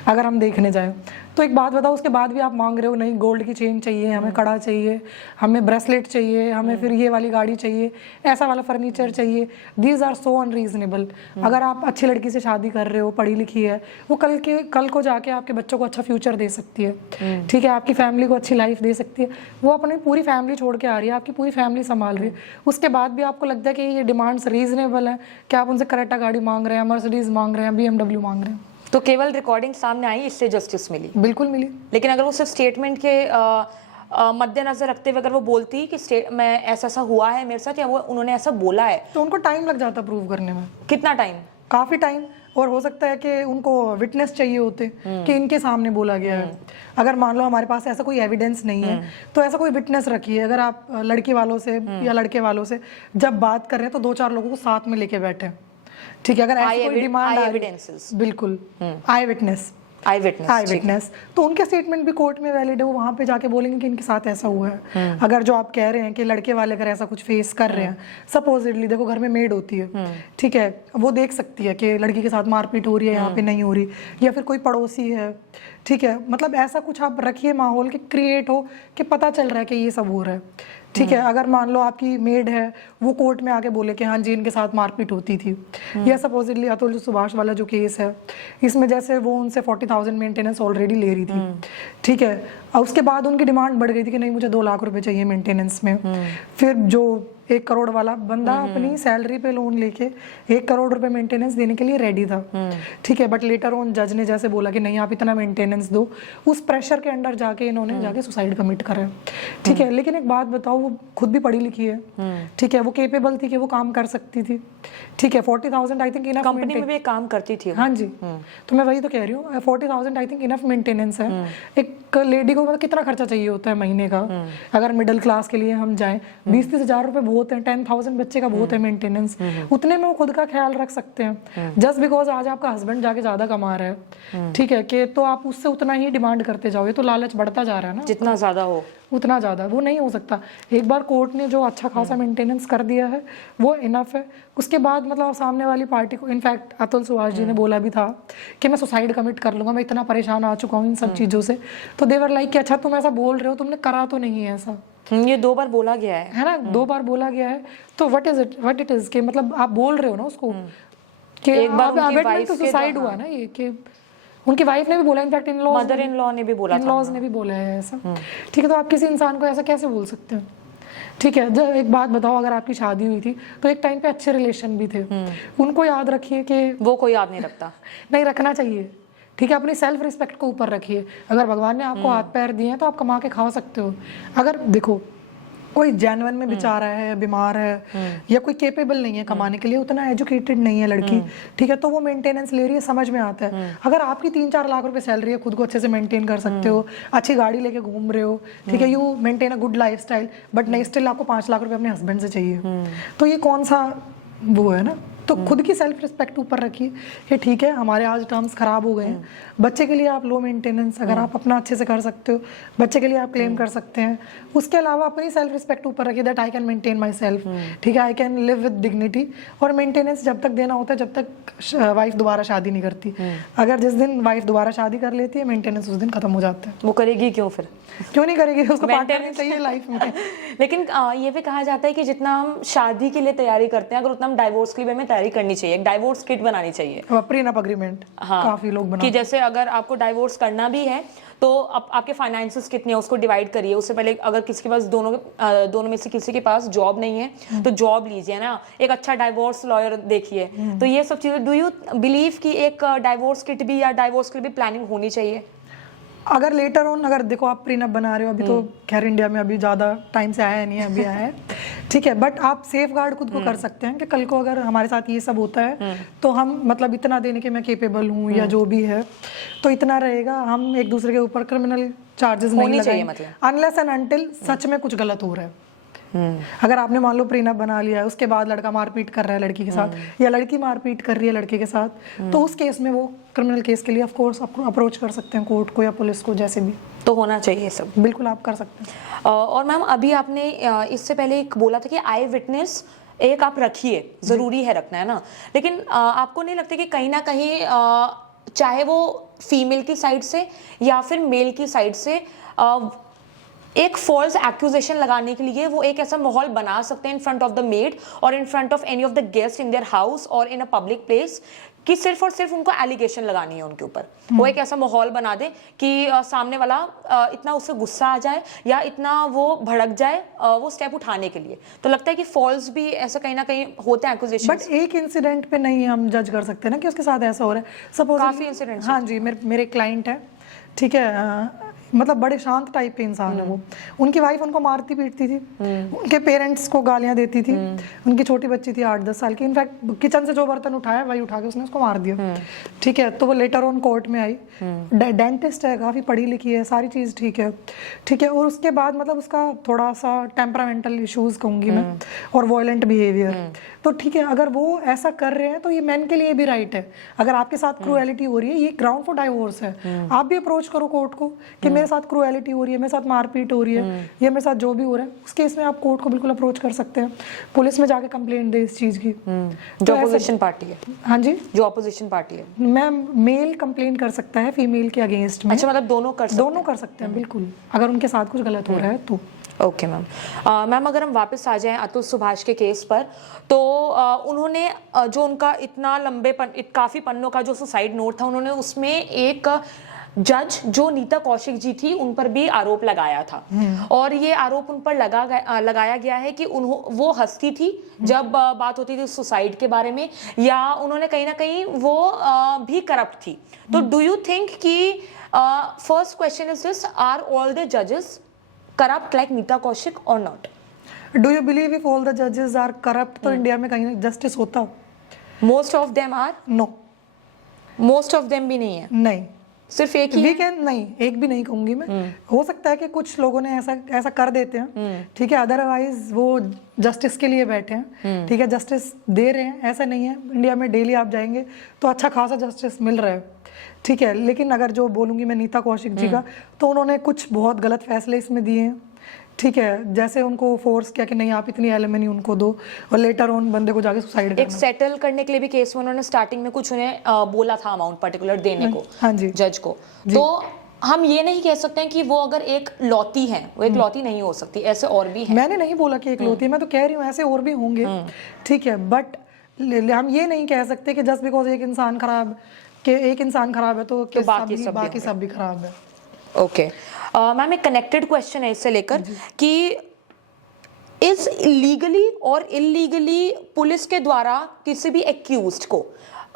अगर हम देखने जाए तो। एक बात बताओ, उसके बाद भी आप मांग रहे हो नहीं गोल्ड की चेन चाहिए, हमें कड़ा चाहिए, हमें ब्रेसलेट चाहिए, हमें फिर ये वाली गाड़ी चाहिए, ऐसा वाला फर्नीचर चाहिए। These are so unreasonable. अगर आप अच्छी लड़की से शादी कर रहे हो, पढ़ी लिखी है, वो कल को जाके आपके बच्चों को अच्छा फ्यूचर दे सकती है। ठीक है, आपकी फैमिली को अच्छी लाइफ दे सकती है। वो अपनी पूरी फैमिली छोड़ के आ रही है, आपकी पूरी फैमिली संभाल रही है, उसके बाद भी आपको लगता है कि ये डिमांड्स रीजनेबल है कि आप उनसे करेटा गाड़ी मांग रहे हैं, मर्सिडीज मांग रहे हैं, BMW मांग रहे हैं। तो केवल रिकॉर्डिंग सामने आई, इससे जस्टिस मिली? बिल्कुल मिली। लेकिन अगर वो सिर्फ स्टेटमेंट के मद्देनजर रखते हुए अगर वो बोलती कि मैं ऐसा हुआ है मेरे साथ, या वो उन्होंने ऐसा बोला है, तो उनको टाइम लग जाता प्रूव करने में। कितना टाइम? काफी टाइम। और हो सकता है कि उनको विटनेस चाहिए होते कि इनके सामने बोला गया है। अगर मान लो हमारे पास ऐसा कोई एविडेंस नहीं है तो ऐसा कोई विटनेस रखिए। अगर आप लड़की वालों से या लड़के वालों से जब बात कर रहे हैं तो 2-4 लोगों को साथ में लेके बैठे। ठीक है, अगर ऐसी कोई डिमांड आ रही है, बिल्कुल आई विटनेस, तो उनके स्टेटमेंट भी कोर्ट में वैलिड है। वो वहां पे जाके बोलेंगे कि इनके साथ ऐसा हुआ है। अगर जो आप कह रहे हैं कि लड़के वाले अगर ऐसा कुछ फेस कर रहे हैं, सपोजिटली देखो घर में मेड होती है, ठीक है, वो देख सकती है कि लड़की के साथ मारपीट हो रही है, यहाँ पे नहीं हो रही, या फिर कोई पड़ोसी है। ठीक है, मतलब ऐसा कुछ आप रखिए माहौल के क्रिएट हो कि पता चल रहा है कि ये सब हो रहा है। ठीक है, अगर मान लो आपकी मेड है, वो कोर्ट में आके बोले कि हाँ जी इनके साथ मारपीट होती थी, या सपोजिटली अतुल सुभाष वाला जो केस है, इसमें जैसे वो उनसे 40,000 मेंटेनेंस ऑलरेडी ले रही थी। ठीक है, और उसके बाद उनकी डिमांड बढ़ गई थी कि नहीं मुझे 2 लाख रुपए चाहिए मेंटेनेंस में। फिर जो 1 करोड़ वाला बंदा अपनी सैलरी पे लोन लेके 1 करोड़ रुपए मेंटेनेंस देने के लिए रेडी था। ठीक है, बट लेटर ऑन जज ने जैसे बोला कि नहीं आप इतना मेंटेनेंस दो, उस प्रेशर के अंडर जाके इन्होंने जाके सुसाइड कमिट करा। ठीक है, लेकिन एक बात बताओ, वो खुद भी पढ़ी लिखी है। ठीक है, वो केपेबल थी कि वो काम कर सकती थी। ठीक है, 40,000 आई थिंक इनफ, कंपनी में भी काम करती थी। हाँ जी, तो मैं वही तो कह रही हूँ, 40,000 आई थिंक इनफ मेंटेनेंस है। एक लेडी को कितना खर्चा चाहिए होता है महीने का? अगर मिडिल क्लास के लिए हम जाएं, 20-30 हजार रुपए बहुत है, 10,000 बच्चे का बहुत है मेंटेनेंस, उतने में वो खुद का ख्याल रख सकते हैं। जस्ट बिकॉज आज आपका हस्बैंड जाके ज्यादा कमा रहा है, ठीक है, कि तो आप उससे उतना ही डिमांड करते जाओ, ये तो लालच बढ़ता जा रहा है ना, जितना ज्यादा हो उतना ज्यादा। वो नहीं हो सकता। एक बार कोर्ट ने जो अच्छा खासा मेंटेनेंस कर दिया है वो इनफ है। उसके बाद मतलब सामने वाली पार्टी को, इनफैक्ट अतुल सुभाष जी ने बोला भी था कि मैं सुसाइड कमिट कर लूंगा, मैं इतना परेशान आ चुका हूँ इन सब चीजों से। तो देवर लाइक कि अच्छा तुम ऐसा बोल रहे हो, तुमने करा तो नहीं है ऐसा। ये 2 बार बोला गया है ना, 2 बार बोला गया है, तो व्हाट इट इज कि मतलब आप बोल रहे हो ना उसको कि एक बार उनकी वाइफ तो सुसाइड हुआ ना, ये कि उनकी वाइफ ने भी बोला, इनफैक्ट मदर इन लॉ ने भी बोला, इन-लॉज ने भी बोला है ऐसा। ठीक है, तो आप किसी इंसान को ऐसा कैसे बोल सकते हैं? ठीक है, जब एक बात बताओ, अगर आपकी शादी हुई थी तो एक टाइम पे अच्छे रिलेशन भी थे, उनको याद रखिए कि वो कोई याद नहीं रखता। नहीं रखना चाहिए। ठीक है, अपनी सेल्फ रिस्पेक्ट को ऊपर रखिए। अगर भगवान ने आपको हाथ पैर दिए हैं तो आप कमा के खा सकते हो। अगर देखो कोई जेन्युइन में बेचारा है, बीमार है, या कोई केपेबल नहीं है कमाने के लिए, उतना एजुकेटेड नहीं है लड़की, ठीक है, तो वो मेंटेनेंस ले रही है, समझ में आता है। अगर आपकी 3-4 लाख रुपए सैलरी है, खुद को अच्छे से मेंटेन कर सकते हो, अच्छी गाड़ी लेके घूम रहे हो, ठीक है, you maintain a good lifestyle, but नहीं स्टिल आपको 5 लाख रुपए अपने हस्बैंड से चाहिए, तो ये कौन सा वो है ना। तो खुद की सेल्फ रिस्पेक्ट ऊपर रखिए कि ठीक है हमारे आज टर्म्स खराब हो गए हैं, बच्चे के लिए आप लो मेंटेनेंस, अगर आप अपना अच्छे से कर सकते हो, बच्चे के लिए आप क्लेम कर सकते हैं। उसके अलावा अपनी सेल्फ रिस्पेक्ट ऊपर रखिए, that I can maintain my self, ठीक है, I can live with dignity. और मेंटेनेंस जब तक देना होता है जब तक वाइफ दोबारा शादी नहीं करती। अगर जिस दिन वाइफ दोबारा शादी कर लेती है, मेंटेनेंस उस दिन खत्म हो जाता है। वो करेगी क्यों फिर? क्यों नहीं करेगी, उसको पार्टनर नहीं चाहिए लाइफ में। लेकिन ये भी कहा जाता है कि जितना हम शादी के लिए तैयारी करते हैं, अगर उतना हम डाइवोर्स के लिए हमें तैयारी करनी चाहिए, एक डाइवोर्स किट बनानी चाहिए। प्रीनप एग्रीमेंट काफी लोग बनाते कि जैसे अगर आपको डाइवोर्स करना भी है तो आपके फाइनेंसेस कितने हैं उसको डिवाइड करिए। उससे पहले अगर किसी के पास दोनों में से किसी के पास जॉब नहीं है तो जॉब लीजिए ना, एक अच्छा डाइवोर्स लॉयर देखिए। तो ये सब चीजें, डू यू बिलीव कि एक डाइवोर्स किट भी या डाइवोर्स के लिए भी प्लानिंग होनी चाहिए? अगर लेटर ऑन, अगर देखो आप प्रीनप बना रहे हो, अभी तो खैर इंडिया में अभी ज़्यादा टाइम से आया नहीं है, अभी आया है, ठीक है, बट आप सेफ गार्ड खुद को कर सकते हैं कि कल को अगर हमारे साथ ये सब होता है तो हम मतलब इतना देने के मैं केपेबल हूँ या जो भी है, तो इतना रहेगा, हम एक दूसरे के ऊपर क्रिमिनल चार्जेस नहीं लगाएंगे, मतलब अनलेस एंड अनटिल सच में कुछ गलत हो रहा है। अगर आपने मान लो प्रीनप बना लिया है, उसके बाद लड़का मारपीट कर रहा है लड़की के साथ, या लड़की मारपीट कर रही है लड़के के साथ, तो उस केस में वो क्रिमिनल केस के लिए ऑफ कोर्स अप्रोच कर सकते हैं कोर्ट को या पुलिस को, जैसे भी तो होना चाहिए सब। बिल्कुल आप कर सकते हैं। और मैम अभी आपने इससे पहले एक बोला था कि आई विटनेस एक आप रखिए, जरूरी है रखना, है ना, लेकिन आपको नहीं लगता कि कहीं ना कहीं चाहे वो फीमेल की साइड से या फिर मेल की साइड से एक फॉल्स एक्यूजेशन लगाने के लिए वो एक ऐसा माहौल बना सकते हैं in front of the maid और in front of any of the guest in their house और इन अ पब्लिक प्लेस, कि सिर्फ और सिर्फ उनको एलिगेशन लगानी है उनके ऊपर। वो एक ऐसा माहौल बना दे कि सामने वाला इतना उससे गुस्सा आ जाए या इतना वो भड़क जाए वो स्टेप उठाने के लिए। तो लगता है कि फॉल्स भी ऐसा कहीं ना कहीं होते हैं एक्यूजेशन। बट एक इंसिडेंट पे नहीं हम जज कर सकते ना कि उसके साथ ऐसा हो रहा है। सपोज काफी इंसिडेंट्स। हाँ जी, मेरे क्लाइंट है, ठीक है, मतलब बड़े शांत टाइप के इंसान है वो। उनकी वाइफ उनको मारती पीटती थी, उनके पेरेंट्स को गालियां देती थी, उनकी छोटी बच्ची थी 8-10 साल की, इनफैक्ट किचन से जो बर्तन उठाया वही उठा के उसने उसको मार दिया, ठीक है। तो वो लेटर ऑन कोर्ट में आई, डेंटिस्ट है, काफ़ी पढ़ी लिखी है, सारी चीज़ ठीक है, ठीक है। और उसके बाद मतलब उसका थोड़ा सा टेम्परामेंटल इशूज़ कहूँगी मैं, और वॉयलेंट बिहेवियर। तो ठीक है, अगर वो ऐसा कर रहे हैं तो ये मैन के लिए भी राइट है। अगर आपके साथ क्रूएलिटी हो रही है, ये ग्राउंड फॉर डाइवोर्स है, आप भी अप्रोच करो कोर्ट को कि मेरे साथ क्रूएलिटी हो रही है, मेरे साथ मारपीट हो रही है, या मेरे साथ जो भी हो रहा है, उस केस में आप कोर्ट को बिल्कुल अप्रोच कर सकते हैं, पुलिस में जाके कंप्लेंट दे इस चीज़ की। जो अपोजिशन पार्टी है, हाँ जी, जो अपोजिशन पार्टी है, मैम मेल कंप्लेंट कर सकता है फीमेल के अगेंस्ट में। अच्छा, मतलब दोनों कर सकते हैं बिल्कुल, अगर उनके साथ कुछ गलत हो रहा है तो। Okay ma'am. मैम अगर हम वापस आ जाएं अतुल सुभाष के केस पर, तो उन्होंने जो उनका इतना काफ़ी पन्नों का जो सुसाइड नोट था, उन्होंने उसमें एक जज जो नीता कौशिक जी थी उन पर भी आरोप लगाया था, और ये आरोप उन पर लगाया गया है कि वो हंसती थी जब बात होती थी सुसाइड के बारे में, या उन्होंने कहीं ना कहीं वो भी करप्ट थी। तो डू यू थिंक कि first question is this, are all the जजेस corrupt like Neeta Kaushik or not? Do you believe if all the judges are corrupt तो इंडिया में कहीं जस्टिस होता? Most of them are? No. Most of them भी नहीं है? नहीं, सिर्फ एक ही है? नहीं, एक भी नहीं कहूंगी मैं। हो सकता है कि कुछ लोगों ने ऐसा कर देते हैं, ठीक है, अदरवाइज वो जस्टिस के लिए बैठे हैं, ठीक है, जस्टिस दे रहे हैं, ऐसा नहीं है। इंडिया में डेली आप जाएंगे तो अच्छा खासा जस्टिस मिल रहा है, ठीक है। लेकिन अगर जो बोलूंगी मैं नीता कौशिक जी का, तो उन्होंने कुछ बहुत गलत फैसले इसमें दिए हैं, ठीक है। जैसे उनको फोर्स किया कि नहीं आप इतनी एलिमनी उनको दो, और लेटर ऑन बंदे को जाके सुसाइड एक सेटल करने के लिए भी केस में उन्होंने स्टार्टिंग में कुछ उन्हें बोला था अमाउंट पर्टिकुलर देने को, हाँ जी, जज को। तो हम ये नहीं कह सकते हैं कि वो अगर एक लौती है, वो एक लौती नहीं हो सकती, ऐसे और भी हैं। मैंने नहीं बोला कि एक लौती है, मैं तो कह रही हूँ ऐसे और भी होंगे, ठीक है। बट हम ये नहीं कह सकते कि जस्ट बिकॉज एक इंसान खराब है तो बाकी सब भी खराब है। ओके मैम, एक कनेक्टेड क्वेश्चन है इससे लेकर कि इज लीगली और इलीगली पुलिस के द्वारा किसी भी एक्यूज्ड को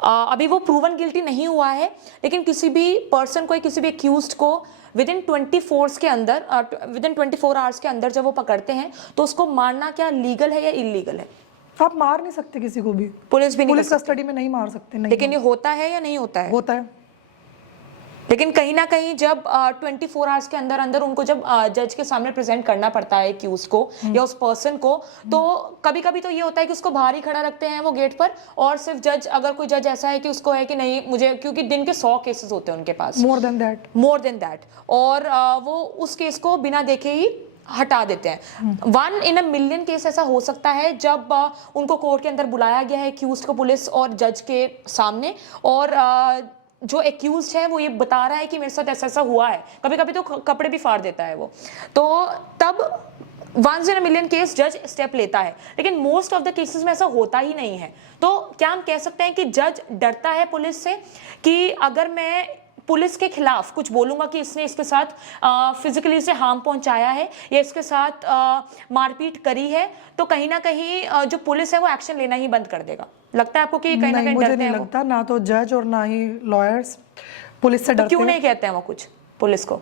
अभी वो प्रूवन गिल्टी नहीं हुआ है, लेकिन किसी भी पर्सन को, किसी भी एक्यूज्ड को विद इन 24 के अंदर, विद इन 24 आवर्स के अंदर जब वो पकड़ते हैं तो उसको मारना क्या लीगल है या इलीगल है? आप मार नहीं सकते किसी को भी, पुलिस भी नहीं पुलिस कर सकती। कस्टडी में नहीं मार सकते, नहीं। लेकिन ये होता है या नहीं होता है? होता है। लेकिन कहीं ना कहीं जब 24 आवर्स के अंदर अंदर उनको जब जज के सामने प्रेजेंट करना पड़ता है एक्यूज को या उस पर्सन को, तो कभी कभी तो ये होता है कि उसको बाहर ही खड़ा रखते हैं वो गेट पर, और सिर्फ जज, अगर कोई जज ऐसा है कि उसको है कि नहीं मुझे, क्योंकि दिन के 100 केसेस होते हैं उनके पास, मोर देन दैट, और वो उस केस को बिना देखे ही हटा देते हैं। 1 in a million केस ऐसा हो सकता है जब उनको कोर्ट के अंदर बुलाया गया है एक्यूज को, पुलिस और जज के सामने, और जो एक्यूज है वो ये बता रहा है कि मेरे साथ ऐसा ऐसा हुआ है, कभी कभी तो कपड़े भी फाड़ देता है वो, तो तब 1 in a million केस जज स्टेप लेता है। लेकिन मोस्ट ऑफ द केसेस में ऐसा होता ही नहीं है। तो क्या हम कह सकते हैं कि जज डरता है पुलिस से कि अगर मैं पुलिस के खिलाफ कुछ बोलूंगा कि इसने इसके साथ फिजिकली से हार्म पहुंचाया है या इसके साथ मारपीट करी है, तो कहीं ना कहीं जो पुलिस है वो एक्शन लेना ही बंद कर देगा? लगता है आपको कि कहीं ना कहीं मुझे डरते नहीं हैं वो? लगता, ना तो जज और ना ही लॉयर्स पुलिस से तो डरते क्यों हैं। नहीं कहते हैं वो कुछ पुलिस को?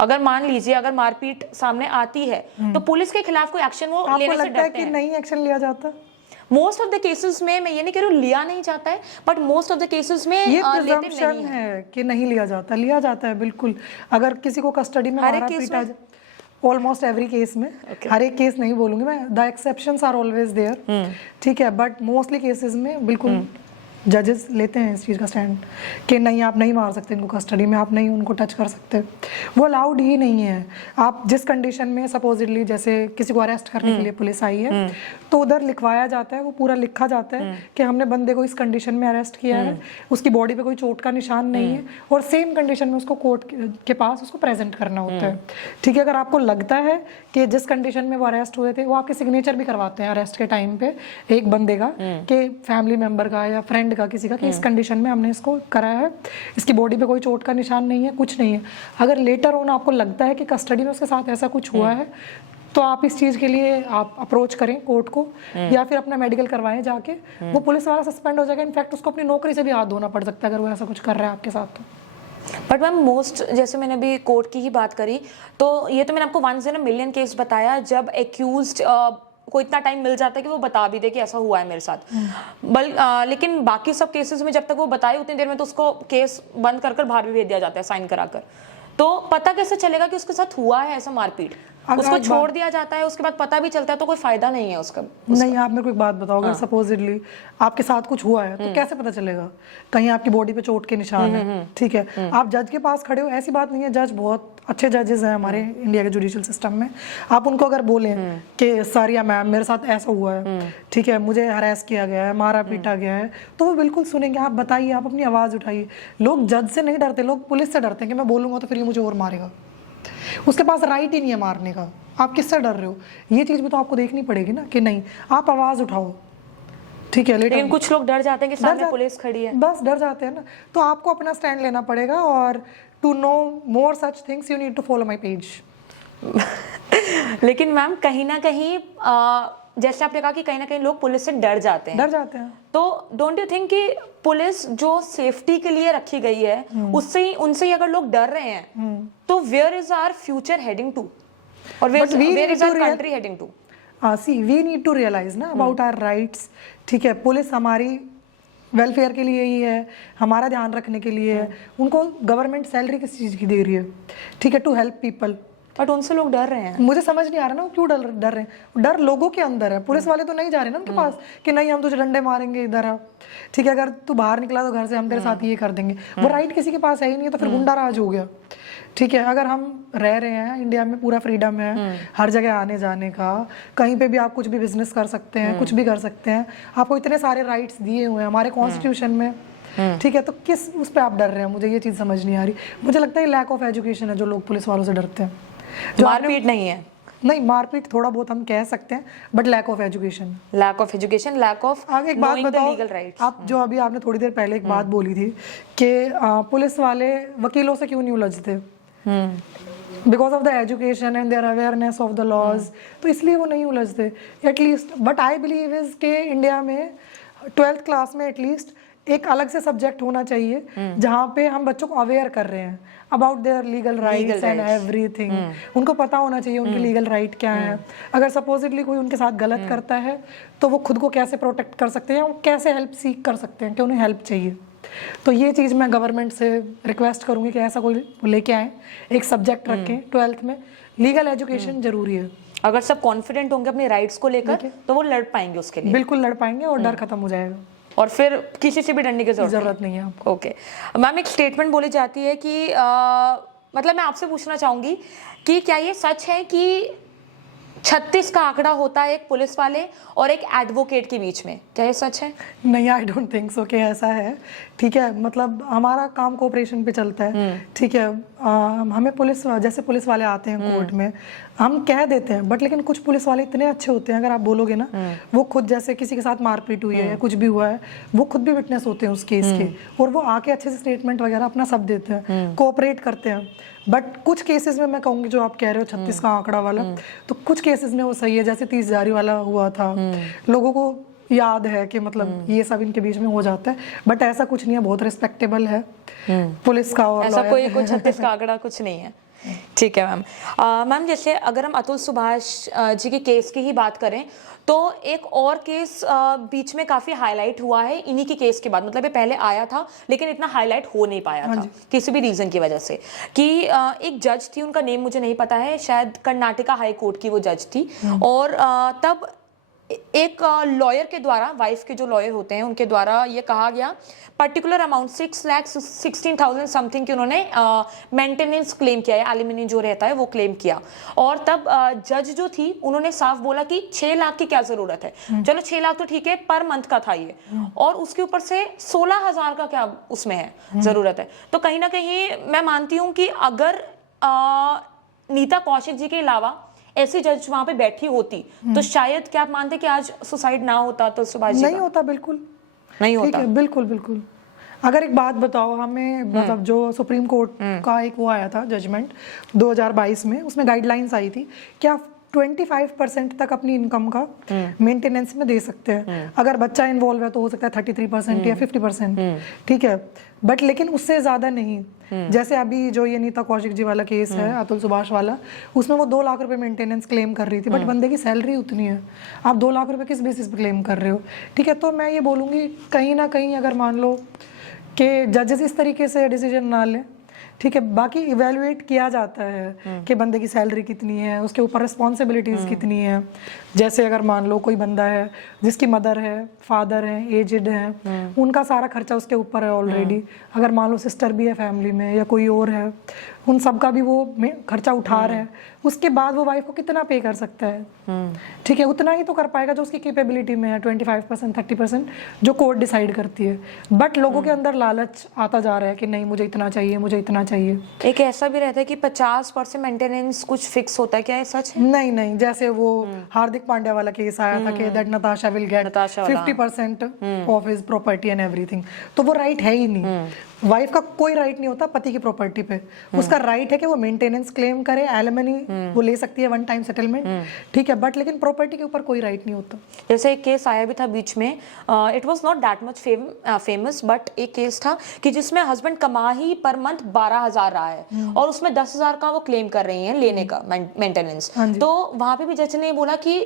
अगर मान लीजिए अगर मारपीट सामने आती है तो पुलिस के खिलाफ कोई एक्शन वो आपको लेने से लगता है डरते कि हैं? नहीं एक्शन लिया जाता? मोस्ट ऑफ द केसेस में, मैं ये नहीं कह रही हूँ लिया नहीं जाता है, but most of the cases में ये लेते प्रिजम्पशन नहीं है। है कि नहीं लिया जाता, लिया जाता है बिल्कुल। अगर किसी को कस्टडी में हर एक मारा केस पीटा, ऑलमोस्ट एवरी केस में, हर एक केस नहीं बोलूंगी मैं, the exceptions are always there, ठीक है, बट मोस्टली केसेस में बिल्कुल जजेस लेते हैं इस चीज़ का स्टैंड कि नहीं, आप नहीं मार सकते इनको कस्टडी में, आप नहीं उनको टच कर सकते, वो अलाउड ही नहीं है। आप जिस कंडीशन में सपोजिटली जैसे किसी को अरेस्ट करने के लिए पुलिस आई है, तो उधर लिखवाया जाता है, वो पूरा लिखा जाता है कि हमने बंदे को इस कंडीशन में अरेस्ट किया है, उसकी बॉडी पे कोई चोट का निशान नहीं है, और सेम कंडीशन में उसको कोर्ट के पास उसको प्रेजेंट करना होता है, ठीक है। अगर आपको लगता है कि जिस कंडीशन में वो अरेस्ट हुए थे, वो आपके सिग्नेचर भी करवाते हैं अरेस्ट के टाइम पे एक बंदे का, कि फैमिली मेंबर का या फ्रेंड का किसी का, कि इस कंडीशन में हमने इसको कराया है, इसकी बॉडी पे कोई चोट का निशान नहीं है, कुछ नहीं है। अगर लेटर ऑन आपको लगता है कि कस्टडी में उसके साथ ऐसा कुछ हुआ है, तो आप इस चीज़ के लिए आप अप्रोच करें कोर्ट को, या फिर अपना मेडिकल करवाएं जाके, वो पुलिस वाला सस्पेंड हो जाएगा। इनफैक्ट उसको अपनी नौकरी से भी हाथ धोना पड़ सकता है अगर वो ऐसा कुछ कर रहा है आपके साथ तो। बट मैम मोस्ट, जैसे मैंने अभी कोर्ट की ही बात करी, तो ये तो मैंने आपको 1 in a million केस बताया जब एक्यूज्ड को इतना टाइम मिल जाता है कि वो बता भी दे कि ऐसा हुआ है मेरे साथ। लेकिन बाकी सब केसेस में जब तक वो बताए उतनी देर में तो उसको केस बंद कर बाहर भी भेज दिया जाता है साइन कराकर। तो पता कैसे चलेगा कि उसके साथ हुआ है ऐसा मारपीट? उसको छोड़ दिया जाता है, उसके बाद पता भी चलता है तो कोई फायदा नहीं है उसका। नहीं, आप मेरे को एक बात बताओ, अगर सपोजिटली आपके साथ कुछ हुआ है तो कैसे पता चलेगा? कहीं आपकी बॉडी पे चोट के निशान है, ठीक है, आप जज के पास खड़े हो, ऐसी बात नहीं है, जज बहुत अच्छे जजेस हैं हमारे इंडिया के जुडिशियल सिस्टम में। आप उनको अगर बोलें कि सर या मैम मेरे साथ ऐसा हुआ है, ठीक है, मुझे हरास किया गया है, मारा पीटा गया है, तो वो बिल्कुल सुनेंगे। आप बताइए, आप अपनी आवाज़ उठाइए। लोग जज से नहीं डरते, लोग पुलिस से डरते हैं कि मैं बोलूँगा तो फिर ये मुझे और मारेगा। उसके पास राइट ही नहीं है मारने का, आप किससे डर रहे हो? ये चीज़ भी तो आपको देखनी पड़ेगी ना, कि नहीं आप आवाज़ उठाओ, ठीक है। लेकिन कुछ लोग डर जाते हैं कि सामने पुलिस खड़ी है, बस डर जाते हैं ना। तो आपको अपना स्टैंड लेना पड़ेगा, और to know more such things you need to follow my page. लेकिन मैम कहीं ना कहीं जैसे आपने कहा कि कहीं ना कहीं लोग पुलिस से डर जाते हैं, तो डोंट यू थिंक कि पुलिस जो सेफ्टी के लिए रखी गई है उनसे ही अगर लोग डर रहे हैं, तो where is our future heading to, और where is our country heading to? See we need to realize ना अबाउट आवर राइट्स, ठीक है। पुलिस हमारी वेलफेयर के लिए ही है, हमारा ध्यान रखने के लिए है। उनको गवर्नमेंट सैलरी किस चीज़ की दे रही है, ठीक है, टू हेल्प पीपल, बट उनसे लोग डर रहे हैं। मुझे समझ नहीं आ रहा ना वो क्यों डर रहे हैं। डर लोगों के अंदर है, पुलिस वाले तो नहीं जा रहे ना उनके पास कि नहीं हम तुझे डंडे मारेंगे, इधर आ, ठीक है, अगर तू बाहर निकला तो घर से हम तेरे साथ ये कर देंगे। वो राइट किसी के पास है ही नहीं, तो फिर गुंडा राज हो गया, ठीक है। अगर हम रह रहे हैं इंडिया में, पूरा फ्रीडम है हर जगह आने जाने का, कहीं पे भी आप कुछ भी बिजनेस कर सकते हैं, कुछ भी कर सकते हैं, आपको इतने सारे राइट्स दिए हुए हैं हमारे कॉन्स्टिट्यूशन में, ठीक है, तो किस उस पर आप डर रहे हैं? मुझे ये चीज़ समझ नहीं आ रही। मुझे लगता है लैक ऑफ एजुकेशन है जो लोग पुलिस वालों से डरते हैं। मारपीट नहीं है, नहीं मारपीट थोड़ा बहुत हम कह सकते हैं, but lack of education, lack of आगे एक बात बताओ, आप जो अभी आपने थोड़ी देर पहले एक बात बोली थी कि पुलिस वाले वकीलों से क्यों नहीं उलझते, because of the education and their awareness of the laws, तो इसलिए वो नहीं उलझते at least. But I believe is के इंडिया में 12th क्लास में एटलीस्ट एक अलग से सब्जेक्ट होना चाहिए जहाँ पे हम बच्चों को अवेयर कर रहे हैं about their legal rights and everything. उनको पता होना चाहिए उनके लीगल राइट क्या है। अगर सपोजिटली कोई उनके साथ गलत करता है तो वो खुद को कैसे प्रोटेक्ट कर सकते हैं, वो कैसे हेल्प सीख कर सकते हैं कि उन्हें हेल्प चाहिए। तो ये चीज़ मैं गवर्नमेंट से रिक्वेस्ट करूँगी कि ऐसा कोई लेके आए, एक सब्जेक्ट रखें 12th में। लीगल एजुकेशन जरूरी है। अगर सब कॉन्फिडेंट होंगे अपने राइट्स को लेकर तो वो लड़ पाएंगे उसके लिए। बिल्कुल लड़ पाएंगे और डर खत्म हो जाएगा और फिर किसी से भी डरने की जरूरत नहीं है आपको। ओके मैम, एक स्टेटमेंट बोली जाती है कि मतलब मैं आपसे पूछना चाहूंगी कि क्या ये सच है कि 36 का आंकड़ा होता है एक पुलिस वाले और एक एडवोकेट के बीच में, क्या ये सच है? नहीं, आई डोंट थिंक सो कि ऐसा है। ठीक है, मतलब हमारा काम कोऑपरेशन पे चलता है। ठीक है, हमें पुलिस, जैसे पुलिस वाले आते हैं कोर्ट में, हम कह देते हैं, बट लेकिन कुछ पुलिस वाले इतने अच्छे होते हैं, अगर आप बोलोगे ना, वो खुद जैसे किसी के साथ मारपीट हुई है या कुछ भी हुआ है, वो खुद भी विटनेस होते हैं उस केस के, और वो आके अच्छे से स्टेटमेंट वगैरह अपना सब देते हैं, कोऑपरेट करते हैं। बट कुछ केसेस में मैं कहूँगी जो आप कह रहे हो 36 का आंकड़ा वाला, तो कुछ केसेस में वो सही है, जैसे 30 जारी वाला हुआ था। लोगों को याद है कि मतलब ये सब इनके बीच में हो जाता है, बट ऐसा कुछ नहीं है, बहुत रिस्पेक्टेबल है पुलिस का। और ऐसा कोई 36 का आंकड़ा कुछ नहीं है। ठीक है मैम। मैम जैसे अगर हम अतुल सुभाष जी के केस की ही बात करें तो एक और केस बीच में काफी हाईलाइट हुआ है इन्हीं के केस के बाद, मतलब ये पहले आया था लेकिन इतना हाईलाइट हो नहीं पाया था किसी भी रीजन की वजह से, कि एक जज थी, उनका नेम मुझे नहीं पता है, शायद कर्नाटका हाई कोर्ट की वो जज थी, और तब एक लॉयर के द्वारा, वाइफ के जो लॉयर होते हैं उनके द्वारा ये कहा गया पर्टिकुलर अमाउंट 6,16,000 समथिंग की उन्होंने मेंटेनेंस क्लेम किया है, एलिमनी जो रहता है वो क्लेम किया। और तब जज जो थी उन्होंने साफ बोला कि 6 लाख की क्या जरूरत है, चलो 6 लाख तो ठीक है, पर मंथ का था ये, और उसके ऊपर से 16,000 का क्या उसमें है जरूरत है। तो कहीं ना कहीं मैं मानती हूँ कि अगर नीता कौशिक जी के अलावा ऐसी जज वहां पे बैठी होती तो शायद, क्या आप मानते कि आज सुसाइड ना होता? तो सुभाष जी नहीं होता, बिल्कुल नहीं होता। बिल्कुल बिल्कुल। अगर एक बात बताओ हमें, मतलब जो सुप्रीम कोर्ट का एक वो आया था जजमेंट 2022 में, उसमें गाइडलाइंस आई थी कि आप 25% तक अपनी इनकम का मेंटेनेंस में दे सकते हैं। अगर बच्चा इन्वॉल्व है तो हो सकता है 33% या 50%। ठीक है, बट लेकिन उससे ज्यादा नहीं। जैसे अभी जो ये नीता कौशिक जी वाला केस है, अतुल सुभाष वाला, उसमें वो 2 लाख रुपए मेंटेनेंस क्लेम कर रही थी, बट बंदे की सैलरी उतनी है, आप 2 लाख रुपए किस बेसिस पे क्लेम कर रहे हो? ठीक है, तो मैं ये बोलूँगी कहीं ना कहीं अगर मान लो कि जजेस इस तरीके से डिसीजन ना लें, ठीक है, बाकी इवेलुएट किया जाता है कि बंदे की सैलरी कितनी है, उसके ऊपर रिस्पॉन्सिबिलिटीज कितनी है। जैसे अगर मान लो कोई बंदा है जिसकी मदर है, फादर है, एजेड है, उनका सारा खर्चा उसके ऊपर है ऑलरेडी। अगर मान लो सिस्टर भी है फैमिली में या कोई और है, उन सब का भी वो खर्चा उठा रहा है, उसके बाद वो वाइफ को कितना पे कर सकता है? ठीक है, उतना ही तो कर पाएगा जो उसकी कैपेबिलिटी में है, 25% 30% जो कोर्ट डिसाइड करती है। बट लोगों के अंदर लालच आता जा रहा है कि नहीं मुझे इतना चाहिए, मुझे इतना चाहिए। एक ऐसा भी रहता है कि 50% मेंटेनेंस कुछ फिक्स होता है, क्या ये सच है? नहीं नहीं, जैसे वो हार्दिक पांड्या वाला केस आया था कि that Natasha will get 50% of his property and everything, तो वो राइट है ही नहीं। वाइफ का कोई राइट नहीं होता पति की प्रॉपर्टी पे, उसका राइट है कि वो मेंटेनेंस क्लेम करे, एलिमनी वो ले सकती है, 1 टाइम सेटलमेंट, ठीक है, बट लेकिन प्रॉपर्टी के ऊपर कोई राइट नहीं होता। जैसे एक केस आया भी था बीच में, it was not that much famous, but एक केस था कि जिसमें हस्बैंड कमा ही पर मंथ 12,000 रहा है और उसमें 10,000 का वो क्लेम कर रही हैं लेने का मेंटेनेंस। तो वहां पे भी जज ने बोला कि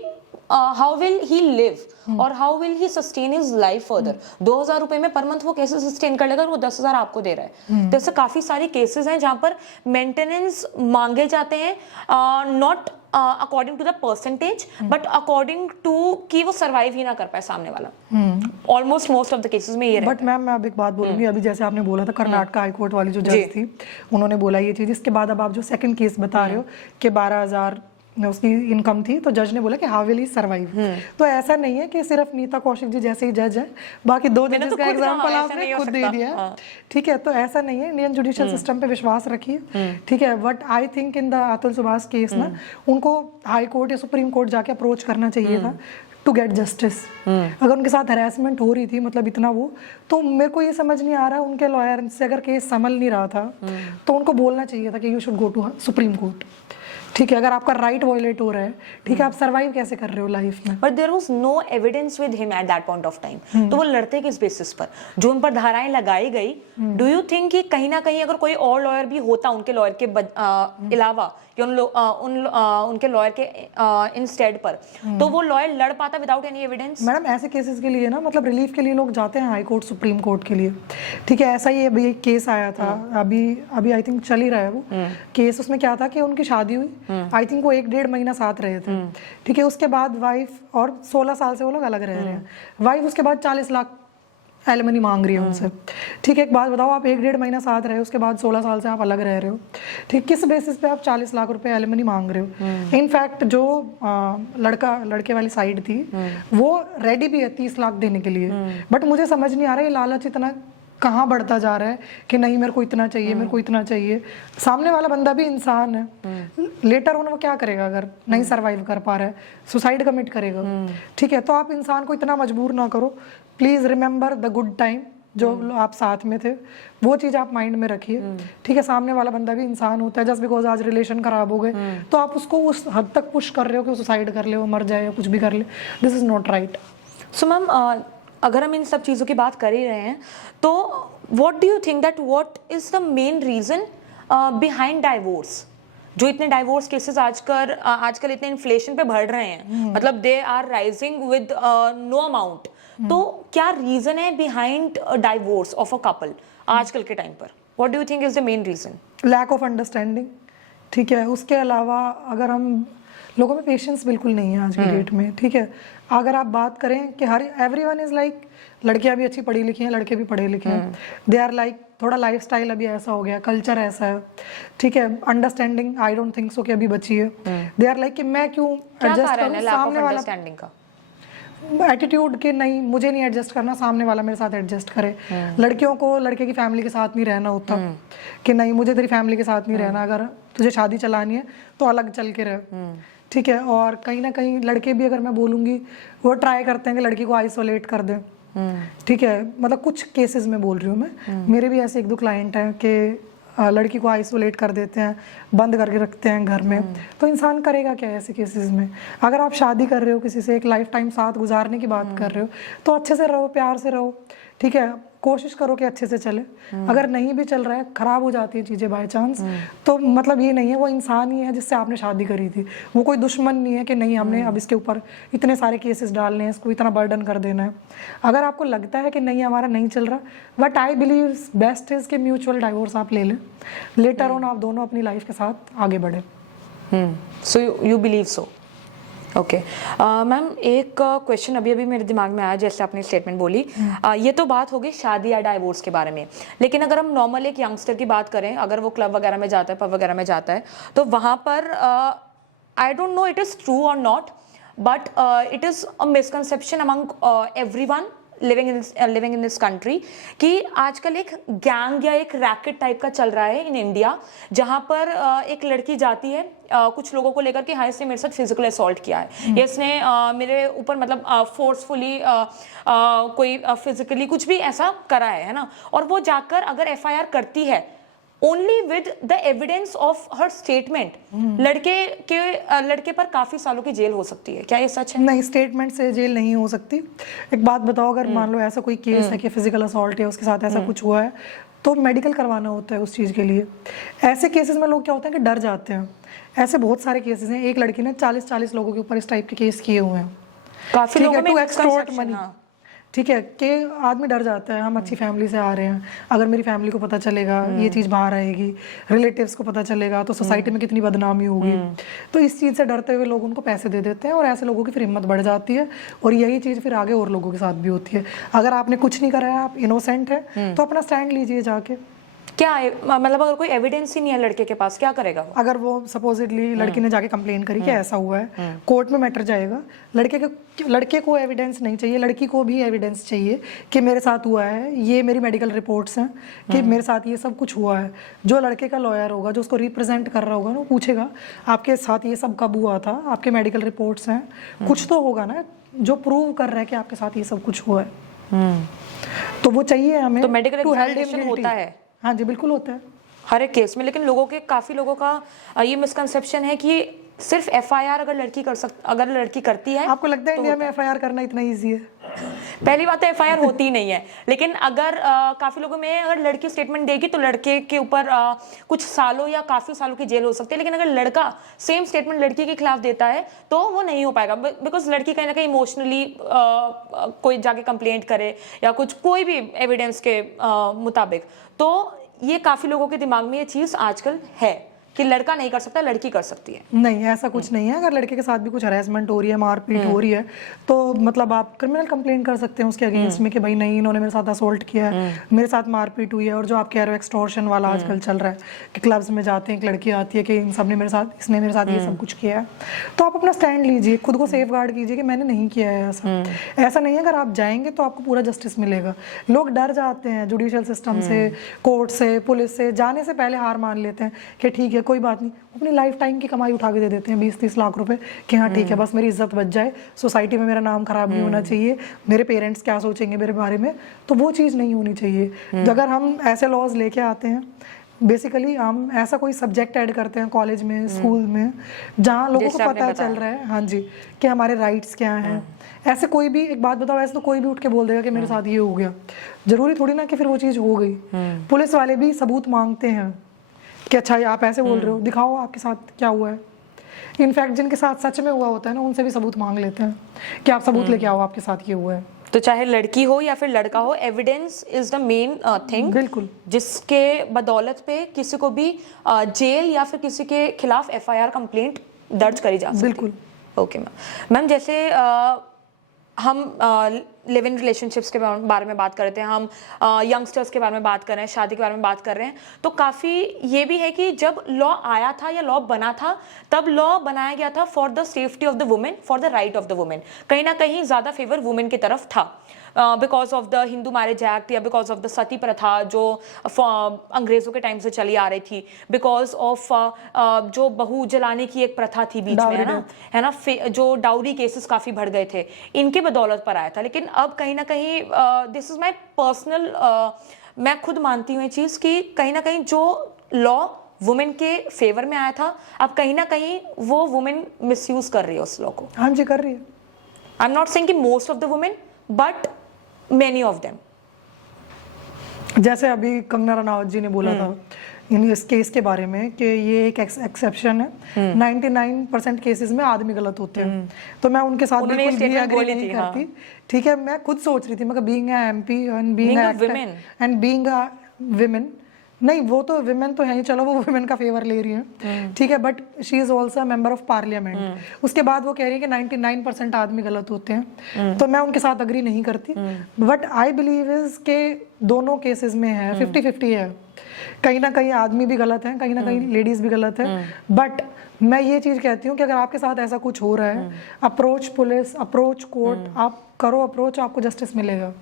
हाउ विल ही लिव और how will he sustain his life further. 2,000 रुपए में पर मंथ वो कैसे सस्टेन कर लेगा और वो 10,000 आपको दे रहा है। तो ऐसे काफी सारे केसेस हैं जहां पर मेंटेनेंस मांगे जाते हैं, not according to the percentage but according to कि वो सर्वाइव ही ना कर पाए सामने वाला। Almost most of the cases में ये रहता है। बट मैम मैं अब एक बात बोलूंगी, अभी जैसे आपने बोला था कर्नाटका हाई कोर्ट वाली जो जज थी, उन्होंने बोला ये चीज, इसके बाद अब आप जो सेकंड केस बता रहे हो कि 12,000 उसकी इनकम थी, तो जज ने बोला कि हाउ विल ही सर्वाइव। तो ऐसा नहीं है कि सिर्फ नीता कौशिक जी जैसे ही जज है, बाकी 2 जजेस का एग्जांपल आपने खुद दे दिया है, ठीक है, तो ऐसा नहीं है। इंडियन जुडिशियल सिस्टम पे विश्वास रखिए, ठीक है, but I think in the Atul Subhash case ना, उनको हाई कोर्ट या सुप्रीम कोर्ट जाके अप्रोच करना चाहिए था टू गेट जस्टिस। अगर उनके साथ हरासमेंट हो रही थी, मतलब इतना वो, तो मेरे को ये समझ नहीं आ रहा उनके लॉयर से अगर केस संभल नहीं रहा था तो उनको बोलना चाहिए था कि you should go to Supreme Court, ठीक है, अगर आपका राइट वायलेट हो रहा है, ठीक है, आप सर्वाइव कैसे कर रहे हो लाइफ में? But there was no evidence with him at that point of time, तो वो लड़ते किस बेसिस पर? जो उन पर धाराएं लगाई गई, डू यू थिंक कि कहीं ना कहीं अगर कोई और लॉयर भी होता उनके लॉयर के अलावा कि उनके लॉयर के इंस्टेड पर, तो वो लॉयर लड़ पाता विदाउट एनी एविडेंस? मैडम ऐसे केसेस के लिए ना, मतलब रिलीफ के लिए लोग जाते हैं हाई कोर्ट, सुप्रीम कोर्ट के लिए, ठीक है। ऐसा ही अभी एक केस आया था, अभी आई थिंक चल ही रहा है वो केस। उसमें क्या था कि उनकी शादी हुई, आई थिंक वो 1-1.5 महीना साथ रहे थे, ठीक है। उसके बाद वाइफ, और 16 साल से वो लोग अलग रह रहे हैं, वाइफ उसके बाद 40 लाख एलिमनी मांग रही है उनसे, ठीक है। एक बात बताओ, आप 1-1.5 महीना साथ रहे, उसके बाद 16 साल से आप अलग रह रहे हो, ठीक, किस बेसिस पे आप 40 लाख रुपए एलिमनी मांग रहे हो? इनफैक्ट जो लड़के वाली साइड थी वो रेडी भी है 30 लाख देने के लिए, बट मुझे समझ नहीं आ रहा है ये लालच इतना कहाँ बढ़ता जा रहा है कि नहीं मेरे को इतना चाहिए, मेरे को इतना चाहिए। सामने वाला बंदा भी इंसान है, लेटर ऑन वो क्या करेगा अगर नहीं सरवाइव कर पा रहा है? सुसाइड कमिट करेगा, ठीक है। तो आप इंसान को इतना मजबूर ना करो, please remember the good time जो आप साथ में थे, वो चीज आप माइंड में रखिए, ठीक है। सामने वाला बंदा भी इंसान होता है, जस्ट बिकॉज आज रिलेशन खराब हो गए तो आप उसको उस हद तक पुश कर रहे हो कि वो सुसाइड कर ले, वो मर जाए या कुछ भी कर ले, this is not right. So ma'am, अगर हम इन सब चीज़ों की बात कर ही रहे हैं, तो what do you think that what is the main reason behind divorce? जो इतने डाइवोर्स केसेस आजकल इतने इन्फ्लेशन पे बढ़ रहे हैं, मतलब they are rising with no amount, तो क्या रीजन है behind divorce of a couple आजकल के टाइम पर? What do you think is the main reason? Lack of understanding, ठीक है। उसके अलावा अगर हम, लोगों में पेशेंस बिल्कुल नहीं है आज की डेट में, ठीक है। अगर आप बात करें कि हर एवरीवन इज लाइक, लड़कियां भी अच्छी पढ़ी लिखी हैं, लड़के भी पढ़े लिखे हैं, दे आर लाइक, थोड़ा लाइफस्टाइल अभी ऐसा हो गया, कल्चर ऐसा है, ठीक है। अंडरस्टैंडिंग आई डोंट थिंक सो कि अभी बची है। दे आर लाइक कि मैं क्यों एडजस्ट करूं सामने वाला, अंडरस्टैंडिंग का एटीट्यूड के नहीं, मुझे नहीं एडजस्ट करना, सामने वाला मेरे साथ एडजस्ट करे। लड़कियों को लड़के की फैमिली के साथ नहीं रहना होता कि नहीं मुझे तेरी फैमिली के साथ नहीं रहना, अगर तुझे शादी चलानी है तो अलग चल के रह, ठीक है। और कहीं ना कहीं लड़के भी, अगर मैं बोलूँगी, वो ट्राई करते हैं कि लड़की को आइसोलेट कर दें, ठीक है। मतलब कुछ केसेस में बोल रही हूँ मैं, मेरे भी ऐसे 1-2 क्लाइंट हैं कि लड़की को आइसोलेट कर देते हैं, बंद करके रखते हैं घर में। तो इंसान करेगा क्या ऐसे केसेस में? अगर आप शादी कर रहे हो किसी से, एक लाइफ टाइम साथ गुजारने की बात कर रहे हो, तो अच्छे से रहो, प्यार से रहो, ठीक है। कोशिश करो कि अच्छे से चले। अगर नहीं भी चल रहा है, खराब हो जाती है चीज़ें बाय चांस, तो मतलब ये नहीं है वो इंसान ही है जिससे आपने शादी करी थी, वो कोई दुश्मन नहीं है कि नहीं हमने अब इसके ऊपर इतने सारे केसेस डालने हैं, इसको इतना बर्डन कर देना है। अगर आपको लगता है कि नहीं हमारा नहीं चल रहा, but I believe best is कि म्यूचुअल डाइवोर्स आप ले लें, लेटर ऑन आप दोनों अपनी लाइफ के साथ आगे बढ़े। So you believe so? Okay ma'am, एक क्वेश्चन अभी मेरे दिमाग में आया जैसे आपने स्टेटमेंट बोली, ये तो बात हो गई शादी या डाइवोर्स के बारे में, लेकिन अगर हम नॉर्मल एक यंगस्टर की बात करें, अगर वो क्लब वगैरह में जाता है, पब वगैरह में जाता है, तो वहाँ पर I don't know it is true और not, but it is a misconception among everyone living in this country कि आजकल एक गैंग या एक रैकेट टाइप का चल रहा है इन इंडिया, जहां पर एक लड़की जाती है कुछ लोगों को लेकर के, हाँ इसने मेरे साथ फिजिकल असॉल्ट किया है, या इसने मेरे ऊपर मतलब फोर्सफुली कोई फिजिकली कुछ भी ऐसा करा है ना, और वो जाकर अगर FIR करती है only with the evidence of her statement, लड़के पर काफी सालों की जेल हो सकती है, क्या ये सच है? नहीं, स्टेटमेंट से जेल नहीं हो सकती। एक बात बताओ, अगर मान लो ऐसा कोई केस है कि फिजिकल असॉल्ट है, उसके साथ ऐसा कुछ हुआ है, तो मेडिकल करवाना होता है उस चीज़ के लिए। ऐसे केसेस में लोग क्या होते हैं कि डर जाते हैं। ऐसे बहुत सारे केसेस हैं, एक लड़की ने 40 लोगों के ऊपर इस टाइप के केस किए हुए हैं, काफी लोगों में मनी, ठीक है, कि आदमी डर जाता है, हम अच्छी फैमिली से आ रहे हैं, अगर मेरी फैमिली को पता चलेगा ये चीज़ बाहर आएगी, रिलेटिव्स को पता चलेगा तो सोसाइटी में कितनी बदनामी होगी, तो इस चीज़ से डरते हुए लोग उनको पैसे दे देते हैं, और ऐसे लोगों की फिर हिम्मत बढ़ जाती है, और यही चीज़ फिर आगे और लोगों के साथ भी होती है। अगर आपने कुछ नहीं करा है, आप इनोसेंट है, तो अपना स्टैंड लीजिए जाके। क्या मतलब अगर कोई एविडेंस ही नहीं है लड़के के पास, क्या करेगा वो? अगर वो सपोजिटली लड़की ने जाके कंप्लेन करी कि ऐसा हुआ है, कोर्ट में मैटर जाएगा, लड़के को एविडेंस नहीं चाहिए, लड़की को भी एविडेंस चाहिए कि मेरे साथ हुआ है, ये मेरी मेडिकल रिपोर्ट्स हैं कि मेरे साथ ये सब कुछ हुआ है। जो लड़के का लॉयर होगा, जो उसको रिप्रेजेंट कर रहा होगा ना, वो पूछेगा आपके साथ ये सब कब हुआ था, आपके मेडिकल रिपोर्ट्स हैं, कुछ तो होगा ना जो प्रूव कर रहा है कि आपके साथ ये सब कुछ हुआ है। तो वो चाहिए हमें, तो मेडिकल एग्जामिनेशन होता है? हाँ जी, बिल्कुल होता है। हर एक केस में। लेकिन काफी लोगों का ये मिसकंसेप्शन है कि सिर्फ एफआईआर अगर लड़की करती है। आपको लगता है इंडिया में एफआईआर करना इतना इजी है? पहली बात तो एफआईआर होती ही नहीं है, लेकिन अगर काफी लोगों में अगर लड़की स्टेटमेंट देगी तो लड़के के ऊपर कुछ सालों या काफी सालों की जेल हो सकती है। लेकिन अगर लड़का सेम स्टेटमेंट लड़की के खिलाफ देता है तो वो नहीं हो पाएगा, बिकॉज लड़की कहीं ना कहीं इमोशनली कोई जाके कंप्लेंट करे या कुछ कोई भी एविडेंस के मुताबिक, तो ये काफी लोगों के दिमाग में ये चीज आजकल है कि लड़का नहीं कर सकता, लड़की कर सकती है। नहीं, ऐसा कुछ नहीं है। अगर लड़के के साथ भी कुछ हरासमेंट हो रही है, मारपीट हो रही है, तो मतलब आप क्रिमिनल कंप्लेंट कर सकते हैं उसके अगेंस्ट में कि भाई नहीं, इन्होंने मेरे साथ असोल्ट किया है, मेरे साथ मारपीट हुई है। और जो आप कह रहे हो एक्सटॉर्शन वाला आजकल चल रहा है कि क्लब्स में जाते हैं, एक लड़की आती है कि इन सब ने मेरे साथ, इसने मेरे साथ ये सब कुछ किया है, तो आप अपना स्टैंड लीजिए, खुद को सेफ गार्ड कीजिए कि मैंने नहीं किया है ऐसा। ऐसा नहीं है, अगर आप जाएंगे तो आपको पूरा जस्टिस मिलेगा। लोग डर जाते हैं जुडिशियल सिस्टम से, कोर्ट से, पुलिस से, जाने से पहले हार मान लेते हैं कि ठीक है कोई बात नहीं, अपनी लाइफ टाइम की कमाई उठा के दे देते हैं 20-30 लाख रुपए कि हाँ ठीक है बस मेरी इज्जत बच जाए, सोसाइटी में मेरा नाम खराब नहीं होना चाहिए, मेरे पेरेंट्स क्या सोचेंगे मेरे बारे में, तो वो चीज़ नहीं होनी चाहिए। अगर हम ऐसे लॉज लेके आते हैं, बेसिकली हम ऐसा कोई सब्जेक्ट ऐड करते हैं कॉलेज में, स्कूल में, जहाँ लोगों को पता चल रहा है हाँ जी कि हमारे राइट्स क्या हैं। ऐसे कोई भी, एक बात बताओ, ऐसे तो कोई भी उठ के बोल देगा कि मेरे साथ ये हो गया, जरूरी थोड़ी ना कि फिर वो चीज़ हो गई। पुलिस वाले भी सबूत मांगते हैं कि अच्छा ये आप ऐसे बोल रहे हो, दिखाओ आपके साथ क्या हुआ है। इनफैक्ट जिनके साथ सच में हुआ होता है ना, उनसे भी सबूत मांग लेते हैं कि आप सबूत लेके आओ, आपके साथ ये हुआ है। तो चाहे लड़की हो या फिर लड़का हो, evidence is the main thing, बिल्कुल, जिसके बदौलत पे किसी को भी जेल या फिर किसी के खिलाफ एफआईआर कंप्लेंट दर्ज करी जा सकती है। बिल्कुल। ओके मैम, जैसे हम लिव इन रिलेशनशिप्स के बारे में बात करते हैं, हम यंगस्टर्स के बारे में बात कर रहे हैं, शादी के बारे में बात कर रहे हैं, तो काफ़ी ये भी है कि जब लॉ आया था या लॉ बना था, तब लॉ बनाया गया था for the safety of the women, for the right of the women. कहीं ना कहीं ज़्यादा फेवर वुमेन की तरफ था, because of the Hindu marriage act या बिकॉज ऑफ द सती प्रथा जो अंग्रेज़ों के टाइम से चली आ रही थी, बिकॉज ऑफ जो बहू जलाने की एक प्रथा थी बीच में, है ना, जो डाउरी केसेस काफ़ी बढ़ गए थे, इनके बदौलत पर आया था। लेकिन अब कहीं ना कहीं दिस इज़ माई पर्सनल, मैं खुद मानती हूँ ये चीज़ कि कहीं ना कहीं जो लॉ वुमेन के फेवर में आया था, अब कहीं ना कहीं वो वुमेन मिसयूज कर रही है उस लॉ को। हाँ जी, कर रही है। आई एम नॉट सेइंग कि most of the women, but many of them. जैसे अभी कंगना रनावत जी ने बोला था इस केस के बारे में कि ये एक एक्सेप्शन है, 99% केसेस में आदमी गलत होते हैं, तो मैं उनके साथ बिल्कुल भी एग्री नहीं करती। ठीक है, मैं खुद सोच रही थी, मैं being a MP and being a women and being a women, नहीं वो तो विमेन तो है ही, चलो वो विमेन का फेवर ले रही है, ठीक है, but she is also a member of parliament. उसके बाद वो कह रही है कि 99% आदमी गलत होते हैं, तो मैं उनके साथ अग्री नहीं करती। बट आई बिलीव इज के दोनों केसेस में है 50-50 है, कहीं ना कहीं आदमी भी गलत है, कहीं ना कहीं लेडीज भी गलत है। बट मैं ये चीज कहती हूँ कि अगर आपके साथ ऐसा कुछ हो रहा है, अप्रोच पुलिस, अप्रोच कोर्ट, आप करो अप्रोच, आपको जस्टिस मिलेगा।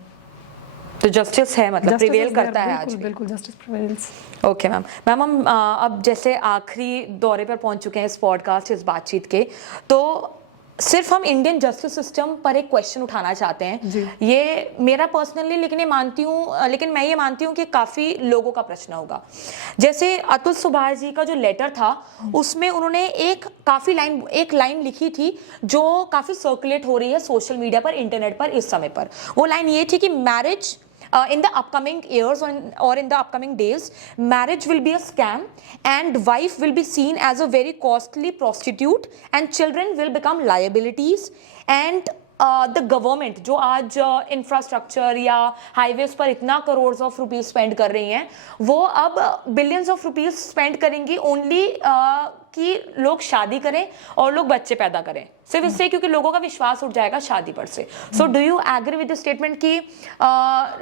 तो जस्टिस है, मतलब प्रिवेल करता है आज भी। बिल्कुल जस्टिस प्रिवेल्स। ओके मैम, हम अब जैसे आखिरी दौरे पर पहुंच चुके हैं इस पॉडकास्ट, इस बातचीत के, तो सिर्फ हम इंडियन जस्टिस सिस्टम पर एक क्वेश्चन उठाना चाहते हैं। ये मेरा पर्सनली, लेकिन मैं ये मानती हूँ कि काफ़ी लोगों का प्रश्न होगा। जैसे अतुल सुभाष जी का जो लेटर था, उसमें उन्होंने एक लाइन लिखी थी जो काफ़ी सर्कुलेट हो रही है सोशल मीडिया पर, इंटरनेट पर इस समय पर। वो लाइन ये थी कि marriage in the upcoming years or in the upcoming days, marriage will be a scam and wife will be seen as a very costly prostitute and children will become liabilities and the government जो आज infrastructure या highways पर इतना crore of rupees spend कर रही हैं, वो अब बिलियंस ऑफ रुपीज स्पेंड करेंगी ओनली कि लोग शादी करें और लोग बच्चे पैदा करें, सिर्फ इससे क्योंकि लोगों का विश्वास उठ जाएगा शादी पर से। So do you agree with the statement कि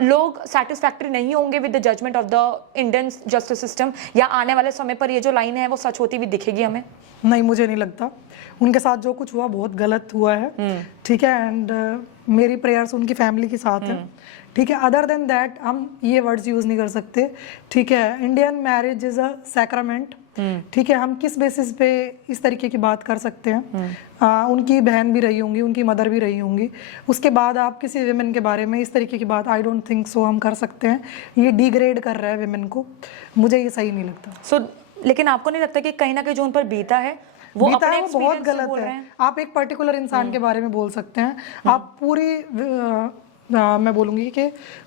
लोग सेटिस्फैक्टरी नहीं होंगे with the judgement of the Indian justice system, या आने वाले समय पर ये जो लाइन है वो सच होती हुई दिखेगी हमें? नहीं, मुझे नहीं लगता। उनके साथ जो कुछ हुआ बहुत गलत हुआ है, ठीक है, एंड मेरी प्रेयर्स उनकी फैमिली के साथ है, ठीक है। अदर देन दैट हम ये वर्ड्स यूज़ नहीं कर सकते, ठीक है। Indian marriage is a sacrament, ठीक है, हम किस बेसिस पे इस तरीके की बात कर सकते हैं। उनकी बहन भी रही होंगी, उनकी मदर भी रही होंगी, उसके बाद आप किसी विमेन के बारे में इस तरीके की बात, आई डोंट थिंक सो हम कर सकते हैं। ये डिग्रेड कर रहा है विमेन को, मुझे ये सही नहीं लगता। लेकिन आपको नहीं लगता कि कहीं ना कहीं जो उन पर बीता है वो बीता अपने है, वो बहुत experience से गलत बोल है। रहे हैं? आप एक पर्टिकुलर इंसान के बारे में बोल सकते हैं, आप पूरी मैं बोलूंगी कि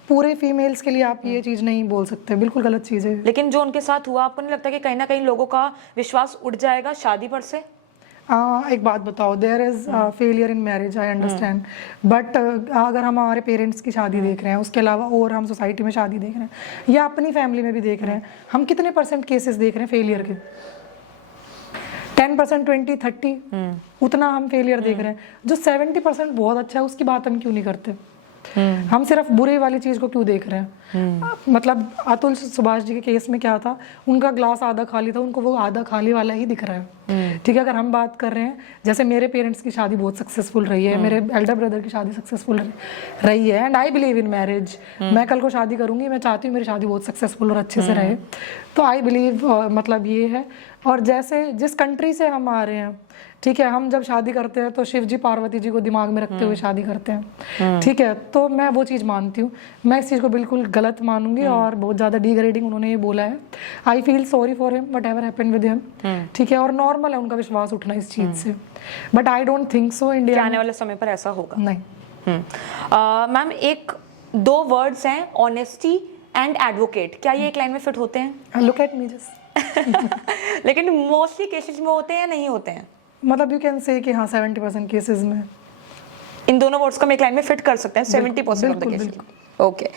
पूरे फीमेल्स के लिए आप ये चीज नहीं बोल सकते, बिल्कुल गलत चीज है। लेकिन जो उनके साथ हुआ, आपको नहीं लगता कि कहीं ना कहीं लोगों का विश्वास उठ जाएगा शादी पर से? एक बात बताओ, there is failure in marriage, I understand, but अगर हम हमारे पेरेंट्स की शादी देख रहे हैं, उसके अलावा और हम सोसाइटी में शादी देख रहे हैं या अपनी फैमिली में भी देख रहे हैं, हम कितने % केसेस देख रहे हैं फेलियर के? 10%, 20, 30, उतना हम फेलियर देख रहे हैं। जो 70% बहुत अच्छा है उसकी बात हम क्यों नहीं करते? हम सिर्फ बुरे वाली चीज को क्यों देख रहे हैं? मतलब अतुल सुभाष जी के केस में क्या था, उनका ग्लास आधा खाली था, उनको वो आधा खाली वाला ही दिख रहा है। ठीक है, अगर हम बात कर रहे हैं, जैसे मेरे पेरेंट्स की शादी बहुत सक्सेसफुल रही है, मेरे एल्डर ब्रदर की शादी सक्सेसफुल रही है, and I believe in marriage. मैं कल को शादी करूंगी, मैं चाहती हूँ मेरी शादी बहुत सक्सेसफुल और अच्छे से रहे, तो आई बिलीव मतलब ये है। और जैसे जिस कंट्री से हम आ रहे हैं, ठीक है, हम जब शादी करते हैं तो शिव जी पार्वती जी को दिमाग में रखते हुए शादी करते हैं, ठीक है, तो मैं वो चीज़ मानती हूँ। मैं इस चीज़ को बिल्कुल गलत मानूंगी और बहुत ज़्यादा डिग्रेडिंग उन्होंने ये बोला है। I feel sorry for him what ever happened with him, ठीक है, और नॉर्मल है उनका विश्वास उठना इस चीज़ से, but I don't think so India आने वाले समय पर ऐसा होगा नहीं। मैम, एक दो वर्ड्स हैं, ऑनेस्टी एंड एडवोकेट, क्या ये एक लाइन में फिट होते हैं? Look at me just. लेकिन मोस्टली केसेस में होते हैं या नहीं होते हैं? मतलब यू कैन से कि हाँ 70% केसेस में इन दोनों वर्ड्स को हम एक लाइन में फिट कर सकते हैं 70% of the cases. Okay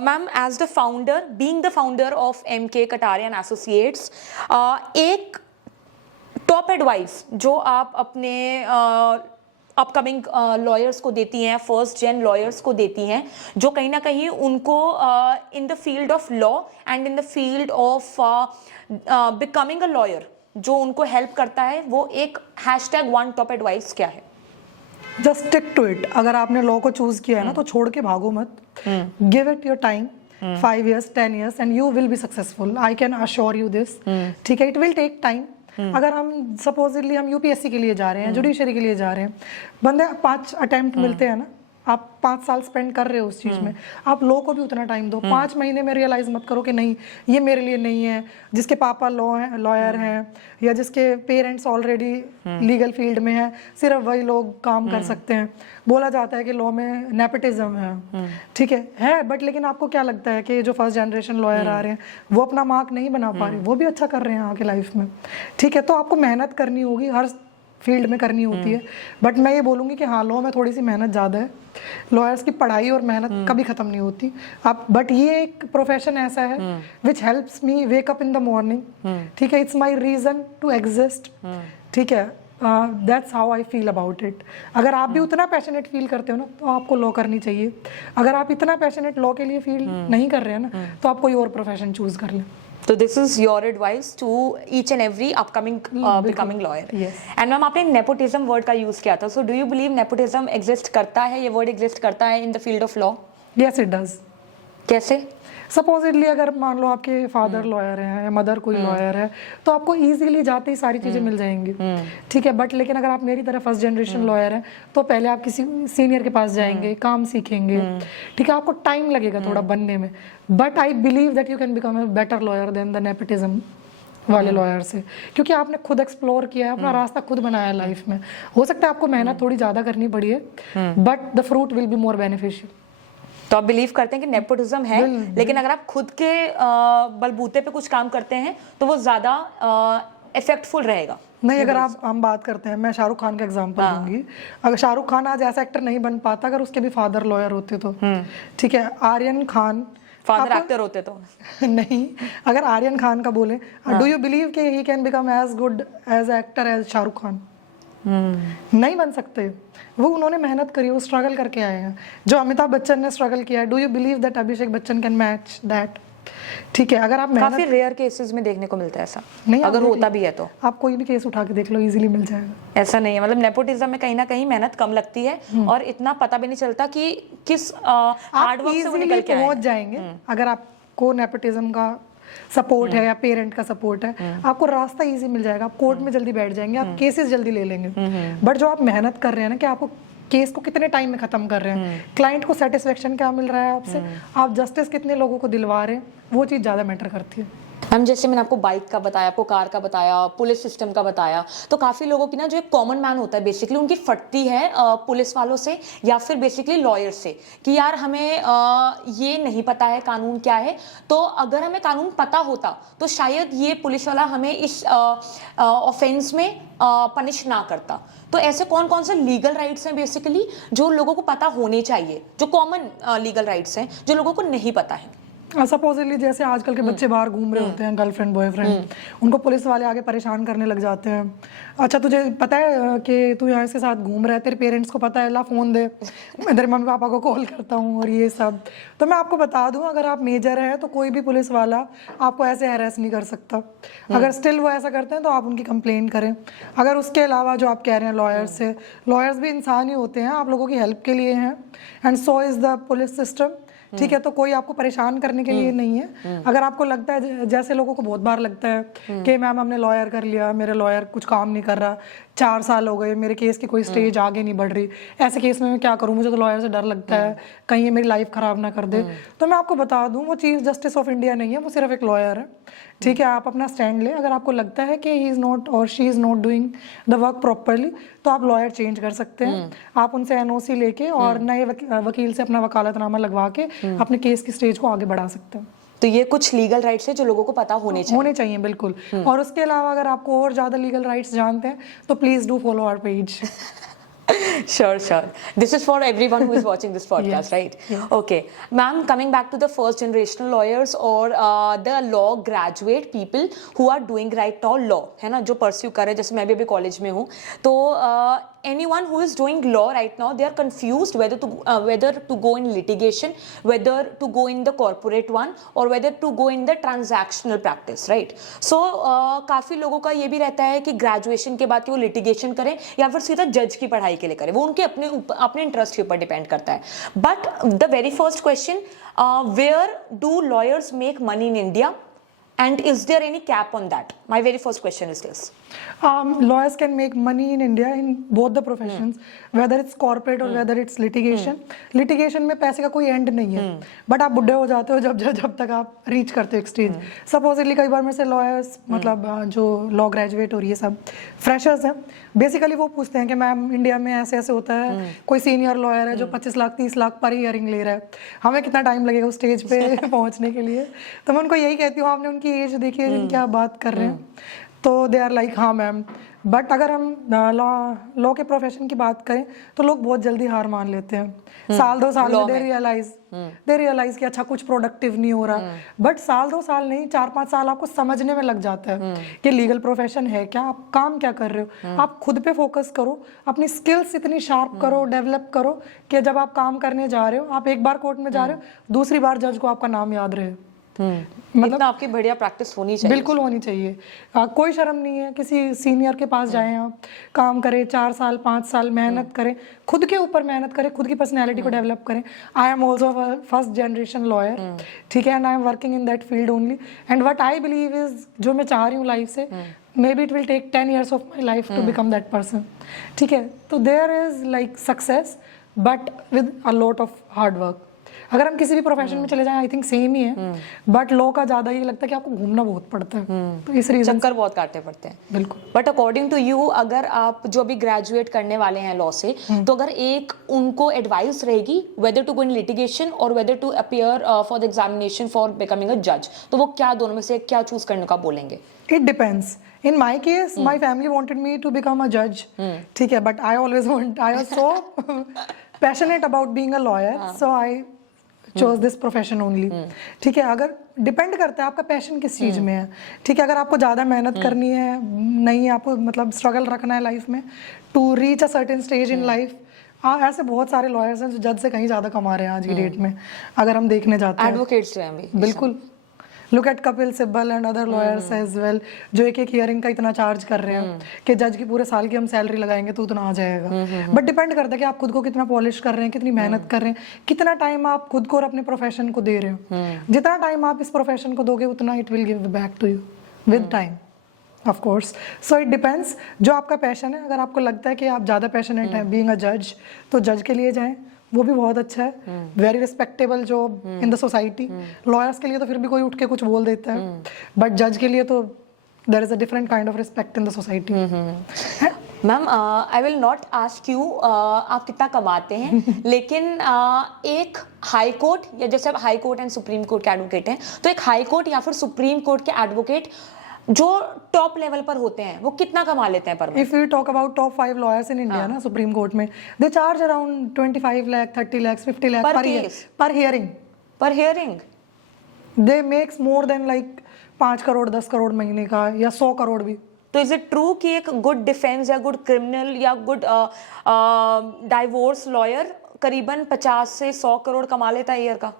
ma'am, as the founder, being the founder of MK Kataria and associates, एक टॉप एडवाइस जो आप अपने अपकमिंग लॉयर्स को देती हैं, फर्स्ट जेन लॉयर्स को देती हैं, जो कहीं ना कहीं उनको in the field of law and in the field of becoming a lawyer जो उनको हेल्प करता है, वो एक #1 टॉप एडवाइस क्या है? Just stick to it. अगर आपने लॉ को चूज किया है ना, तो छोड़ के भागो मत। Give it your time, 5 years, 10 years, and you will be successful. I can assure you this, ठीक है, इट विल टेक टाइम। अगर हम सपोजिटली हम UPSC के लिए जा रहे हैं, जुडिशरी के लिए जा रहे हैं, बंदे 5 अटेम्प्ट मिलते हैं ना, आप 5 साल स्पेंड कर रहे हो उस चीज़ में, आप लॉ को भी उतना टाइम दो। 5 महीने में रियलाइज मत करो कि नहीं ये मेरे लिए नहीं है। जिसके पापा लॉयर हैं या जिसके पेरेंट्स ऑलरेडी लीगल फील्ड में हैं, सिर्फ वही लोग काम कर सकते हैं। बोला जाता है कि लॉ में नेपोटिज्म है, ठीक है, बट लेकिन आपको क्या लगता है कि जो फर्स्ट जनरेशन लॉयर आ रहे हैं वो अपना मार्क नहीं बना पा रहे, वो भी अच्छा कर रहे हैं आगे लाइफ में, ठीक है। तो आपको मेहनत करनी होगी, हर फील्ड में करनी होती है, बट मैं ये बोलूँगी कि हाँ, लॉ में थोड़ी सी मेहनत ज़्यादा है। लॉयर्स की पढ़ाई और मेहनत कभी ख़त्म नहीं होती। आप बट ये एक प्रोफेशन ऐसा है which helps me wake up in the morning, ठीक है, it's my reason to exist, ठीक है, that's how I feel about it. अगर आप भी उतना पैशनेट फील करते हो ना, तो आपको लॉ करनी चाहिए। अगर आप इतना पैशनेट लॉ के लिए फील नहीं कर रहे हैं ना, तो आप कोई और प्रोफेशन चूज कर लें। So this is your advice to each and every upcoming becoming lawyer. Yes. And ma'am, आपने nepotism word का use किया था. So do you believe nepotism exist करता है, ये word exist करता है in the field of law? Yes, it does. कैसे? सपोजिटली अगर मान लो आपके फादर लॉयर हैं या मदर कोई लॉयर है, तो आपको इजीली जाते ही सारी चीज़ें मिल जाएंगी, ठीक है। बट लेकिन अगर आप मेरी तरह फर्स्ट जनरेशन लॉयर हैं, तो पहले आप किसी सीनियर के पास जाएंगे, काम सीखेंगे, ठीक है, आपको टाइम लगेगा थोड़ा बनने में, but I believe that you can become a better lawyer than the nepotism वाले लॉयर से, क्योंकि आपने खुद एक्सप्लोर किया है, अपना रास्ता खुद बनाया है लाइफ में। हो सकता है आपको मेहनत थोड़ी ज़्यादा करनी पड़ी है, but the fruit will be more beneficial. तो आप बिलीव करते हैं कि नेपोटिज्म है, लेकिन अगर आप खुद के बलबूते पे कुछ काम करते हैं तो वो ज्यादा इफेक्टफुल रहेगा? नहीं, अगर हम बात करते हैं, मैं शाहरुख खान का एग्जांपल दूंगी। अगर शाहरुख खान आज ऐसा एक्टर नहीं बन पाता अगर उसके भी फादर लॉयर होते तो, ठीक है। आर्यन खान फादर एक्टर होते तो नहीं, अगर आर्यन खान का बोले, डू यू बिलीव कि he can become as good as actor as Shahrukh Khan? नहीं बन सकते। वो उन्होंने मेहनत करी, वो स्ट्रगल करके आए हैं। जो अमिताभ बच्चन ने स्ट्रगल किया है, do you believe that Abhishek Bachchan can match that? ठीक है, अगर आप काफी रेयर केसेस में देखने को मिलता है ऐसा, नहीं, अगर होता भी है तो आप कोई भी केस उठा के देख लो, इजीली मिल जाएगा। ऐसा नहीं है, मतलब नेपोटिज्म में कहीं ना कहीं मेहनत कम लगती है और इतना पता भी नहीं चलता कि किस हार्ड वर्क से वो निकल के पहुंच जाएंगे। अगर आपको नेपोटिज्म का सपोर्ट है या पेरेंट का सपोर्ट है, आपको रास्ता इजी मिल जाएगा, आप कोर्ट में जल्दी बैठ जाएंगे, आप केसेस जल्दी ले लेंगे। बट जो आप मेहनत कर रहे हैं ना कि आपको केस को कितने टाइम में खत्म कर रहे हैं, क्लाइंट को सेटिस्फेक्शन क्या मिल रहा है आपसे, आप जस्टिस कितने लोगों को दिलवा रहे हैं, वो चीज़ ज़्यादा मैटर करती है। मैम जैसे मैंने आपको बाइक का बताया, आपको कार का बताया, पुलिस सिस्टम का बताया, तो काफ़ी लोगों की ना जो एक कॉमन मैन होता है बेसिकली उनकी फटती है पुलिस वालों से या फिर बेसिकली लॉयर से कि यार हमें ये नहीं पता है कानून क्या है। तो अगर हमें कानून पता होता तो शायद ये पुलिस वाला हमें इस ऑफेंस में पनिश ना करता। तो ऐसे कौन कौन से लीगल राइट्स हैं बेसिकली जो लोगों को पता होने चाहिए, जो कॉमन लीगल राइट्स हैं जो लोगों को नहीं पता है? सपोजिटली जैसे आजकल के बच्चे बाहर घूम रहे होते हैं, गर्लफ्रेंड बॉयफ्रेंड, उनको पुलिस वाले आगे परेशान करने लग जाते हैं। अच्छा तुझे पता है कि तू यहाँ इसके साथ घूम रहा है, तेरे पेरेंट्स को पता है, ला फ़ोन दे, मैं तेरे मम्मी पापा को कॉल करता हूँ और ये सब। तो मैं आपको बता दूँ, अगर आप मेजर हैं तो कोई भी पुलिस वाला आपको ऐसे हैरेस नहीं कर सकता। अगर स्टिल वो ऐसा करते हैं तो आप उनकी कंप्लेंट करें। अगर उसके अलावा जो आप कह रहे हैं लॉयर्स से, लॉयर्स भी इंसान ही होते हैं, आप लोगों की हेल्प के लिए हैं, and so is the police system. ठीक है, तो कोई आपको परेशान करने के लिए नहीं है। अगर आपको लगता है, जैसे लोगों को बहुत बार लगता है कि मैम हमने लॉयर कर लिया, मेरे लॉयर कुछ काम नहीं कर रहा, 4 साल हो गए, मेरे केस की कोई स्टेज आगे नहीं बढ़ रही, ऐसे केस में मैं क्या करूं, मुझे तो लॉयर से डर लगता है कहीं ये मेरी लाइफ खराब ना कर दे। तो मैं आपको बता दूं, वो चीफ जस्टिस ऑफ इंडिया नहीं है, वो सिर्फ एक लॉयर है। ठीक है, आप अपना स्टैंड ले। अगर आपको लगता है कि ही इज़ नॉट और she is not doing the work properly, तो आप लॉयर चेंज कर सकते हैं। आप उनसे एनओसी लेके और नए वकील से अपना वकालतनामा लगवा के अपने केस की स्टेज को आगे बढ़ा सकते हैं। तो ये कुछ लीगल राइट्स है जो लोगों को पता होने चाहिए। बिल्कुल। और उसके अलावा अगर आपको और ज़्यादा लीगल राइट्स जानते हैं तो please do follow our page. Sure. This is for everyone who is watching this podcast, right? Yes. Okay. Ma'am, coming back to the first generational lawyers or the law graduate people who are doing right now law, है ना, जो pursue कर रहे हैं, जैसे मैं भी अभी कॉलेज में हूँ, तो anyone who is doing law right now, they are confused whether to go in litigation, whether to go in the corporate one, or whether to go in the transactional practice, right? So काफ़ी लोगों का ये भी रहता है कि graduation के बाद कि वो लिटिगेशन करें या फिर सीधा जज की पढ़ाई के लिए करें, वो उनके अपने इंटरेस्ट के ऊपर डिपेंड करता है। But the very first question, where do lawyers make money in India and is there any cap on that? My very first question is this. Lawyers can make money in India in both the professions, whether it's corporate or whether it's litigation. Litigation में पैसे का कोई and नहीं है, but आप बुढ़े हो जाते हो जब तक आप रीच करते हो एक स्टेज। सपोजिटली कई बार मेरे से लॉयर्स, मतलब जो लॉ ग्रेजुएट और ये सब फ्रेशर्स हैं, बेसिकली वो पूछते हैं कि मैम इंडिया में ऐसे ऐसे होता है, कोई सीनियर लॉयर है जो 25 लाख 30 लाख पर ईयरिंग ले रहा है, हमें कितना टाइम लगेगा उस स्टेज पे पहुंचने के लिए? तो मैं उनको यही कहती हूँ, आपने उनकी एज देखी है जिनकी आप बात कर रहे हैं, तो दे आर लाइक हाँ मैम। बट अगर हम लॉ के प्रोफेशन की बात करें तो लोग बहुत जल्दी हार मान लेते हैं। साल 2 साल में दे रियलाइज कि अच्छा कुछ प्रोडक्टिव नहीं हो रहा। बट साल 2 साल नहीं, 4-5 साल आपको समझने में लग जाता है कि लीगल प्रोफेशन है क्या, आप काम क्या कर रहे हो। आप खुद पे फोकस करो, अपनी स्किल्स इतनी शार्प करो, डेवलप करो कि जब आप काम करने जा रहे हो, आप एक बार कोर्ट में जा रहे हो, दूसरी बार जज को आपका नाम याद रहे। मतलब आपकी बढ़िया प्रैक्टिस होनी चाहिए। बिल्कुल होनी चाहिए। कोई शर्म नहीं है, किसी सीनियर के पास जाएं, आप काम करें, 4 साल 5 साल मेहनत करें, खुद के ऊपर मेहनत करें, खुद की पर्सनैलिटी को डेवलप करें। I am also first generation lawyer, ठीक है, and I am working in that field only, and what I believe is, जो मैं चाह रही हूँ लाइफ से, may be it will take 10 years of my life to become that person. ठीक है, तो there is like success but with a lot of hard work. अगर हम किसी भी प्रोफेशन में चले जाएं, आई थिंक सेम ही है, बट लॉ का ज्यादा ये लगता है कि आपको घूमना बहुत पड़ता है, तो इस रीजन चक्कर बहुत काटने पड़ते हैं। बिल्कुल। बट अकॉर्डिंग टू यू, अगर आप जो भी ग्रेजुएट करने वाले हैं लॉ से, तो अगर एक उनको एडवाइस रहेगी whether to go in litigation और whether to appear for the examination for becoming a जज, तो वो क्या, दोनों में से क्या चूज करने का बोलेंगे? It depends. In my case, my family wanted me to become a judge. ठीक है, but I was so passionate about being a lawyer, so I chose this profession only. ठीक है, अगर डिपेंड करता है आपका पैशन किस चीज़ में है। ठीक है, अगर आपको ज़्यादा मेहनत करनी है, नहीं आपको मतलब स्ट्रगल रखना है लाइफ में to reach a certain stage in life, ऐसे बहुत सारे लॉयर्स हैं जो जज से कहीं ज़्यादा कमा रहे हैं आज की डेट में, अगर हम देखने जाते हैं। एडवोकेट्स हैं भी। बिल्कुल। Look at Kapil Sibal and other lawyers as well, जो एक एक हियरिंग का इतना चार्ज कर रहे हैं कि जज की पूरे साल की हम सैलरी लगाएंगे तो उतना आ जाएगा। बट डिपेंड करता है कि आप खुद को कितना पॉलिश कर रहे हैं, कितनी मेहनत कर रहे हैं, कितना टाइम आप खुद को और अपने प्रोफेशन को दे रहे हो। जितना टाइम आप इस प्रोफेशन को दोगे उतना it will give back to you with time, of course. So it depends जो आपका पैशन है। अगर आपको लगता है कि आप ज़्यादा पैशनेट हैं बीइंग अ जज, तो जज के लिए जाएं, वो भी बहुत अच्छा है। Very respectable job in the society. Lawyers के लिए तो फिर भी कोई उठ के कुछ बोल देता है, बट जज के लिए तो there is a different kind of respect in the society. Ma'am I will not ask you आप कितना कमाते हैं, लेकिन एक हाई कोर्ट या जैसे आप high court and supreme court के एडवोकेट हैं, तो एक हाई कोर्ट या फिर सुप्रीम कोर्ट के एडवोकेट जो टॉप लेवल पर होते हैं वो कितना कमा लेते हैं per month? If we talk about top 5 lawyers in India, ना सुप्रीम कोर्ट में, they charge around 25 lakh, 30 lakhs, 50 lakh Per per year, case? per hearing. पर hearing They makes more than like 5 crore 10 crore महीने का, या 100 करोड़ भी। तो इज इट ट्रू कि एक गुड डिफेंस या गुड क्रिमिनल या गुड डाइवोर्स लॉयर करीबन 50 से 100 करोड़ कमा लेता है ईयर का?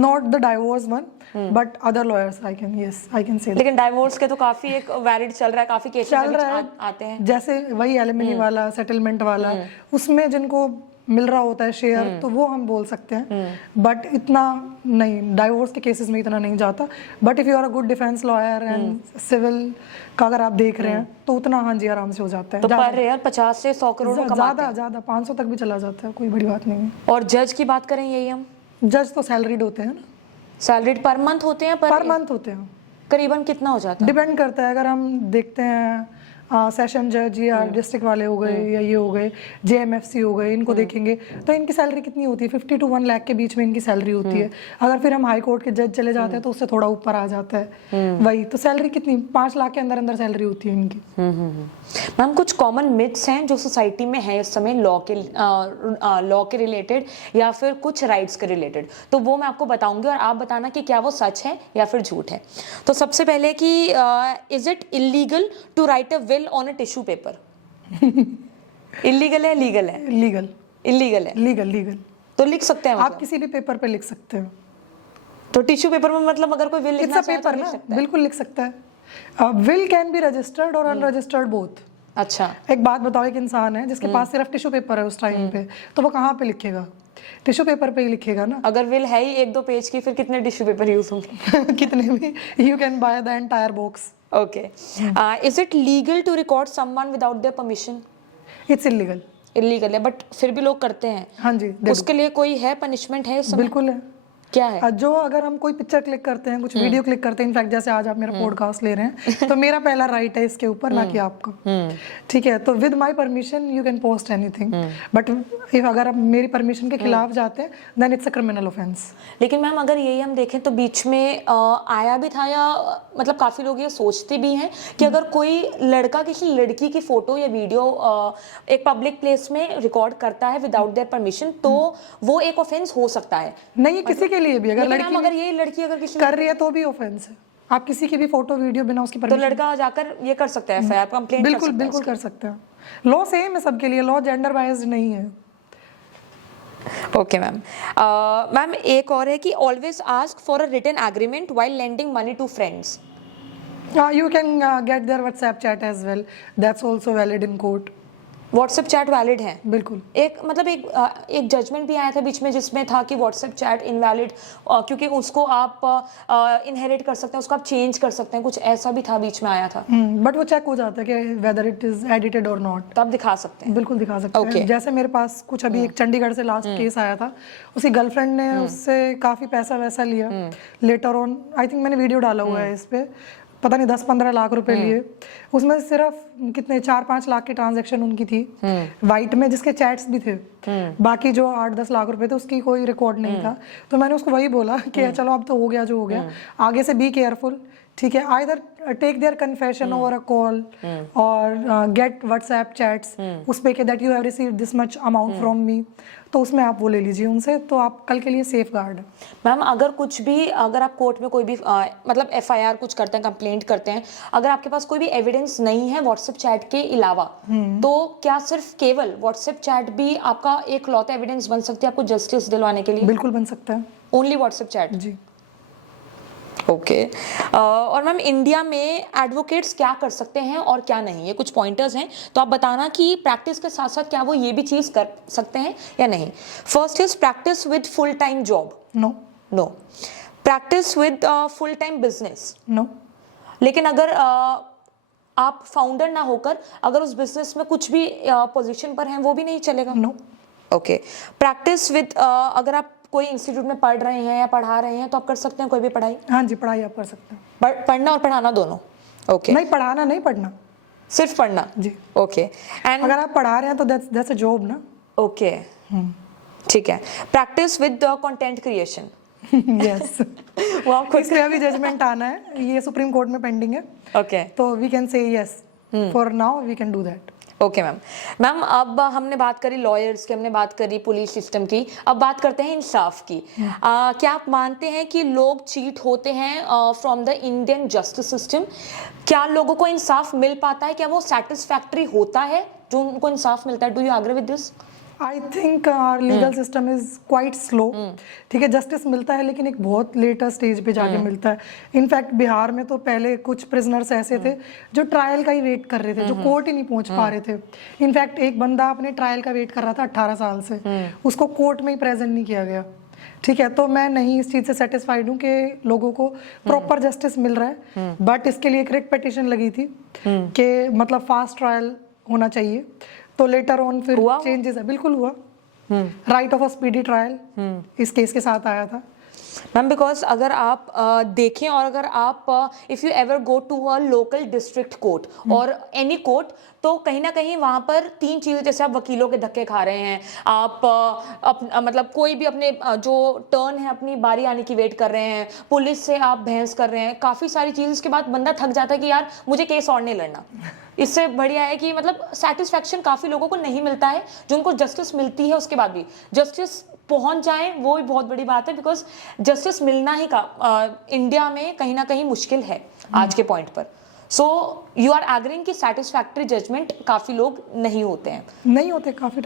Not the divorce one, but other lawyers I can say that. लेकिन डाइवोर्स के तो काफी एक वैलिड चल रहा है, काफी केसेस चल रहा है आते हैं। जैसे वही एलिमनी वाला, सेटलमेंट वाला, उसमें जिनको मिल रहा होता है शेयर, तो वो हम बोल सकते हैं, बट इतना नहीं, डाइवोर्स के केसेस में इतना नहीं जाता। But if you are a good defence lawyer and civil का अगर आप देख रहे हैं तो उतना हाँ जी आराम से हो जाता है। तो पर ईयर 50 से 100 करोड़ कमाते ज्यादा 500 तक भी चला जाता है, कोई बड़ी बात नहीं है। हैं। और जज की बात करें यही हम, जज तो सैलरीड होते हैं ना, सैलरीड पर मंथ होते हैं, पर मंथ होते हैं। करीबन कितना हो जाता है? डिपेंड करता है। अगर हम देखते हैं सेशन जज या डिस्ट्रिक्ट वाले हो गए या ये हो गए जेएमएफसी हो गए, इनको देखेंगे तो इनकी सैलरी कितनी होती है, 50 to 1 लाख के बीच में इनकी सैलरी होती है। अगर फिर हम हाई कोर्ट के जज चले जाते हैं तो उससे थोड़ा ऊपर आ जाता है वही। तो सैलरी कितनी, 5 लाख के अंदर अंदर सैलरी होती है इनकी। मैम कुछ कॉमन मिथ्स हैं जो सोसाइटी में है इस समय लॉ के रिलेटेड या फिर कुछ राइट्स के रिलेटेड, तो वो मैं आपको बताऊंगी और आप बताना कि क्या वो सच है या फिर झूठ है। तो सबसे पहले कि is it illegal to write a will on a tissue paper? Illegal है, लीगल है? लीगल। इलीगल है? लीगल। तो लिख सकते हैं आप मतलब? किसी भी पेपर पे लिख सकते हो। तो टिश्यू पेपर में मतलब अगर कोई विल इट्स लिखना अ चाहे तो पेपर लिख ना, सकता है? बिल्कुल लिख सकता है। विल कैन बी रजिस्टर्ड और अनरजिस्टर्ड बोथ। अच्छा, एक बात बताओ, एक इंसान है जिसके पास सिर्फ टिश्यू पेपर है उस टाइम पे, तो वो कहाँ पे लिखेगा? टिश्यू पेपर पे ही लिखेगा ना। अगर विल है ही 1-2 पेज की, फिर कितने टिश्यू पेपर यूज होंगे? कितने भी, you can by the entire box. Okay. Is it legal to record someone without their permission? It's illegal. Illegal है, but फिर भी लोग करते हैं। हाँ जी, उसके लिए कोई है पनिशमेंट है इस समय? बिल्कुल है। क्या है? जो अगर हम कोई पिक्चर क्लिक करते हैं, कुछ वीडियो क्लिक करते हैं, इनफैक्ट जैसे आज आप मेरा पॉडकास्ट ले रहे हैं, तो मेरा पहला राइट है इसके ऊपर, ना कि आपका। ठीक है, तो with my permission you can post anything, but if अगर आप मेरी परमिशन के खिलाफ जाते हैं then it's a criminal offence. लेकिन मैम अगर यही हम देखें तो बीच में आया भी था, या मतलब काफी लोग ये सोचते भी हैं कि अगर कोई लड़का किसी लड़की की फोटो या वीडियो एक पब्लिक प्लेस में रिकॉर्ड करता है विदाउट देयर परमिशन, तो वो एक ऑफेंस हो सकता है। नहीं, किसी के लिए भी, अगर लड़की अगर ये लड़की अगर किसी कर रही है तो भी ऑफेंस है। आप किसी की भी फोटो वीडियो बिना उसकी तो परमिशन, लड़का जाकर ये कर सकता है, एफआईआर कंप्लेंट कर सकता है? बिल्कुल कर सकते हैं। लॉ सेम है सबके लिए, लॉ जेंडर बायस्ड नहीं है। Okay ma'am. मैम एक और है कि always ask for a written agreement while lending money to friends. You can get their WhatsApp chat as well. That's also valid in court. WhatsApp chat valid है? बिल्कुल। एक मतलब एक जजमेंट भी आया था बीच में जिसमें था कि व्हाट्सएप चैट इनवैलिड, क्योंकि उसको आप इनहेरिट कर सकते हैं, उसको आप चेंज कर सकते हैं, कुछ ऐसा भी था बीच में आया था। बट वो चेक हो जाता है कि वेदर इट इज एडिटेड और नॉट, तो आप दिखा सकते हैं? बिल्कुल दिखा सकते हैं। जैसे मेरे पास कुछ अभी एक चंडीगढ़ से लास्ट केस आया था, उसकी गर्लफ्रेंड ने उससे काफी पैसा वैसा लिया, लेटर ऑन आई थिंक मैंने वीडियो डाला हुआ है इस पे, पता नहीं 10-15 लाख रुपए लिए। उसमें सिर्फ कितने 4-5 लाख की ट्रांजैक्शन उनकी थी वाइट में, जिसके चैट्स भी थे। बाकी जो 8-10 लाख रुपए थे उसकी कोई रिकॉर्ड नहीं था। तो मैंने उसको वही बोला कि चलो अब तो हो गया जो हो गया, आगे से बी केयरफुल। ठीक है, either take their confession over a call और गेट व्हाट्सएप चैट्स उस पे कि that you have received this much amount from me, तो उसमें आप वो ले लीजिए उनसे, तो आप कल के लिए सेफ गार्ड है। मैम अगर कुछ भी, अगर आप कोर्ट में कोई भी मतलब एफआईआर कुछ करते हैं, कंप्लेंट करते हैं, अगर आपके पास कोई भी एविडेंस नहीं है व्हाट्सएप चैट के अलावा, तो क्या सिर्फ केवल व्हाट्सएप चैट भी आपका एक लौता एविडेंस बन सकती है आपको जस्टिस दिलवाने के लिए? बिल्कुल बन सकता है। Only WhatsApp chat? जी। ओके और मैम इंडिया में एडवोकेट्स क्या कर सकते हैं और क्या नहीं, ये कुछ पॉइंटर्स हैं तो आप बताना कि प्रैक्टिस के साथ साथ क्या वो ये भी चीज़ कर सकते हैं या नहीं। First is practice with full time job. No. No. Practice with full time business. No. लेकिन अगर आप फाउंडर ना होकर अगर उस बिजनेस में कुछ भी पोजीशन पर हैं वो भी नहीं चलेगा। नो। ओके। प्रैक्टिस विद अगर आप कोई इंस्टीट्यूट में पढ़ रहे हैं या पढ़ा रहे हैं तो आप कर सकते हैं कोई भी पढ़ाई। हाँ जी, पढ़ाई आप कर सकते हैं। पढ़ना और पढ़ाना दोनों। ओके। नहीं, पढ़ाना नहीं, पढ़ना, सिर्फ पढ़ना जी। ओके। एंड अगर आप पढ़ा रहे हैं तो दैट्स अ जॉब ना। ओके ठीक है। Practice with content creation. Yes. वो आप खुद इस पे अभी जजमेंट आना है, ये सुप्रीम कोर्ट में पेंडिंग है। ओके तो we can say yes, for now we can do that. Okay ma'am अब हमने बात करी लॉयर्स की, हमने बात करी पुलिस सिस्टम की, अब बात करते हैं इंसाफ की। क्या आप मानते हैं कि लोग चीट होते हैं from the Indian justice system? क्या लोगों को इंसाफ मिल पाता है? क्या वो सेटिस्फैक्ट्री होता है जो उनको इंसाफ मिलता है? Do you agree with this? I think our legal system is quite slow. ठीक है, जस्टिस मिलता है लेकिन एक बहुत लेटर स्टेज पे जाके मिलता है। इनफैक्ट बिहार में तो पहले कुछ प्रिजनर्स ऐसे थे जो ट्रायल का ही वेट कर रहे थे, जो कोर्ट ही नहीं पहुंच पा रहे थे। इनफैक्ट एक बंदा अपने ट्रायल का वेट कर रहा था 18 साल से, उसको कोर्ट में ही प्रेजेंट नहीं किया गया। ठीक है, तो मैं नहीं इस चीज़ से सेटिस्फाइड हूँ कि लोगों को प्रॉपर जस्टिस मिल रहा है। बट इसके लिए एक रिट पिटिशन लगी थी कि मतलब फास्ट ट्रायल होना चाहिए, तो लेटर ऑन फिर चेंजेस है। बिल्कुल हुआ। Right of a speedy trial इस केस के साथ आया था मैम। बिकॉज अगर आप देखें और अगर आप if you ever go to a local district court और एनी कोर्ट, तो कहीं ना कहीं वहाँ पर तीन चीज़ें, जैसे आप वकीलों के धक्के खा रहे हैं, आप मतलब कोई भी अपने जो टर्न है अपनी बारी आने की वेट कर रहे हैं, पुलिस से आप बहस कर रहे हैं, काफ़ी सारी चीज़। इसके बाद बंदा थक जाता है कि यार मुझे केस और नहीं लड़ना। इससे बढ़िया है कि मतलब सेटिस्फैक्शन काफ़ी लोगों को नहीं मिलता है, जो उनको जस्टिस मिलती है उसके बाद भी जस्टिस पहुंच जाए वो भी बहुत बड़ी बात है। बिकॉज जस्टिस मिलना ही इंडिया में कहीं ना कहीं मुश्किल है आज के पॉइंट पर। सो यू आर एग्रीइंग कि सेटिस्फैक्टरी जजमेंट काफी लोग नहीं होते हैं? नहीं होते, काफी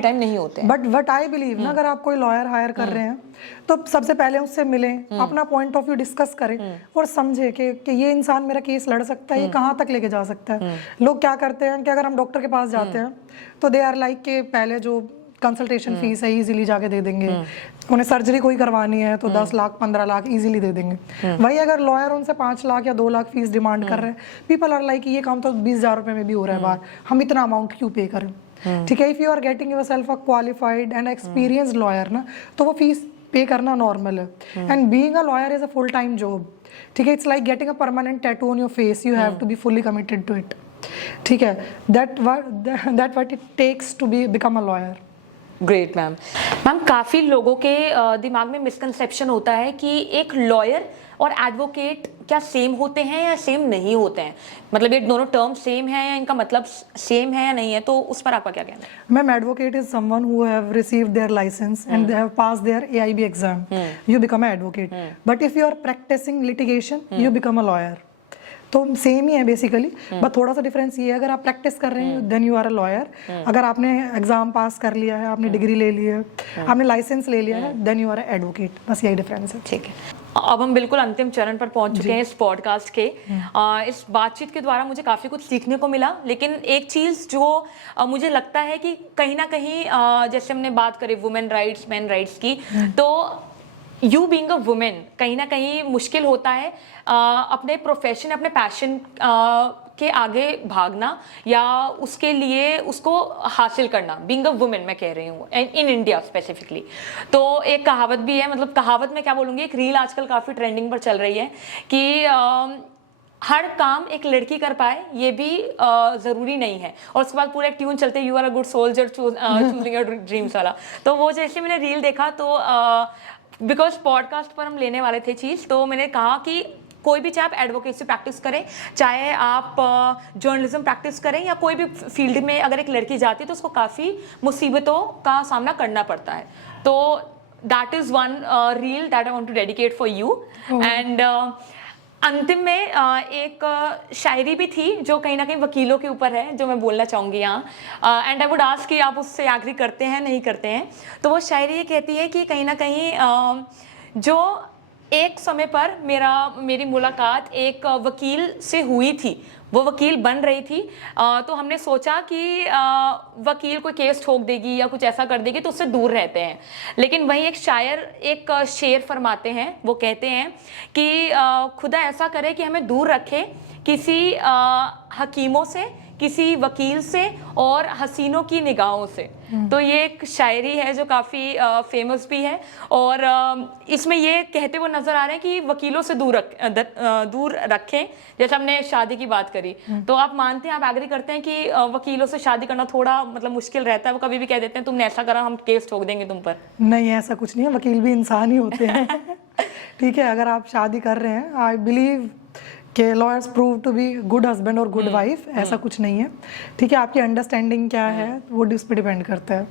टाइम नहीं होते हैं। बट वट आई बिलीव ना, अगर आप कोई लॉयर हायर कर रहे हैं तो सबसे पहले उससे मिलें, अपना पॉइंट ऑफ व्यू डिस्कस करें और समझे कि ये इंसान मेरा केस लड़ सकता है, ये कहाँ तक लेके जा सकता है। लोग क्या करते हैं कि अगर हम डॉक्टर के पास जाते हैं तो दे आर लाइक के पहले जो कंसल्टेशन फीस है इजीली जाके दे देंगे, उन्हें सर्जरी कोई करवानी है तो 10 लाख 15 लाख इजीली दे देंगे। वही अगर लॉयर उनसे 5 लाख या 2 लाख फीस डिमांड कर रहे हैं, पीपल आर लाइक ये काम तो 20,000 रुपए में भी हो रहा है बाहर, हम इतना अमाउंट क्यों पे करें? ठीक है, if you are getting yourself a qualified and experienced lawyer ना, तो वो फीस पे करना नॉर्मल है। And being a lawyer is a full time job. ठीक है, it's like getting a permanent tattoo on your face, you have to be fully committed to it. ठीक है, that what it takes to be become a lawyer. Great ma'am. काफ़ी लोगों के दिमाग में misconception होता है कि एक लॉयर और एडवोकेट क्या सेम होते हैं या सेम नहीं होते हैं? मतलब ये दोनों टर्म सेम है या इनका मतलब सेम है या नहीं है? तो उस पर आपका क्या कहना है? Ma'am, advocate is someone who have received their licence and they have passed their AIB exam, you become a advocate. But if you are practising litigation, you become a lawyer. तो सेम ही है basically, but थोड़ा सा difference ये है, अगर आप practice कर रहे हैं then you are a lawyer. अगर आपने एग्जाम पास कर लिया है, आपने डिग्री ले ली है, आपने लाइसेंस ले लिया है, then you are a advocate. बस यही डिफरेंस है। ठीक है, अब हम बिल्कुल अंतिम चरण पर पहुंच चुके हैं इस पॉडकास्ट के। इस बातचीत के द्वारा मुझे काफ़ी कुछ सीखने को मिला, लेकिन एक चीज़ जो मुझे लगता है कि कहीं ना कहीं जैसे हमने बात करी वुमेन राइट्स, मेन राइट्स की, तो यू बीइंग अ वुमेन कहीं ना कहीं मुश्किल होता है अपने प्रोफेशन, अपने पैशन के आगे भागना या उसके लिए उसको हासिल करना। बीइंग अ वुमेन मैं कह रही हूँ इन इंडिया स्पेसिफिकली। तो एक कहावत भी है, मतलब कहावत मैं क्या बोलूँगी, एक रील आजकल काफ़ी ट्रेंडिंग पर चल रही है कि हर काम एक लड़की कर पाए ये भी ज़रूरी नहीं है। और उसके बाद पूरा एक ट्यून चलते you are a good soldier choosing your dreams वाला। तो वो जैसे मैंने रील देखा तो बिकॉज पॉडकास्ट पर हम लेने वाले थे चीज़, तो मैंने कहा कि कोई भी चाहे आप एडवोकेसी प्रैक्टिस करें, चाहे आप जर्नलिज्म प्रैक्टिस करें या कोई भी फील्ड में अगर एक लड़की जाती है तो उसको काफ़ी मुसीबतों का सामना करना पड़ता है। तो that is one reel that I want to dedicate for you. And अंतिम में एक शायरी भी थी जो कहीं ना कहीं वकीलों के ऊपर है, जो मैं बोलना चाहूँगी यहाँ। एंड आई वुड आस्क कि आप उससे एग्री करते हैं नहीं करते हैं। तो वो शायरी ये कहती है कि कहीं ना कहीं जो एक समय पर मेरी मुलाकात एक वकील से हुई थी, वो वकील बन रही थी। तो हमने सोचा कि वकील कोई केस ठोक देगी या कुछ ऐसा कर देगी तो उससे दूर रहते हैं। लेकिन वहीं एक शायर एक शेर फरमाते हैं, वो कहते हैं कि खुदा ऐसा करे कि हमें दूर रखे किसी हकीमों से, किसी वकील से और हसीनों की निगाहों से। तो ये एक शायरी है जो काफ़ी फेमस भी है और इसमें ये कहते हुए नजर आ रहे हैं कि वकीलों से दूर रखें। जैसे हमने शादी की बात करी, तो आप मानते हैं, आप एग्री करते हैं कि वकीलों से शादी करना थोड़ा मतलब मुश्किल रहता है? वो कभी भी कह देते हैं तुमने ऐसा करा हम केस ठोक देंगे तुम पर। नहीं, ऐसा कुछ नहीं है, वकील भी इंसान ही होते हैं। ठीक है, अगर आप शादी कर रहे हैं, आई बिलीव कि lawyers prove to be good husband और गुड वाइफ, ऐसा कुछ नहीं है। ठीक है, आपकी अंडरस्टैंडिंग क्या है वो उस पर डिपेंड करता है।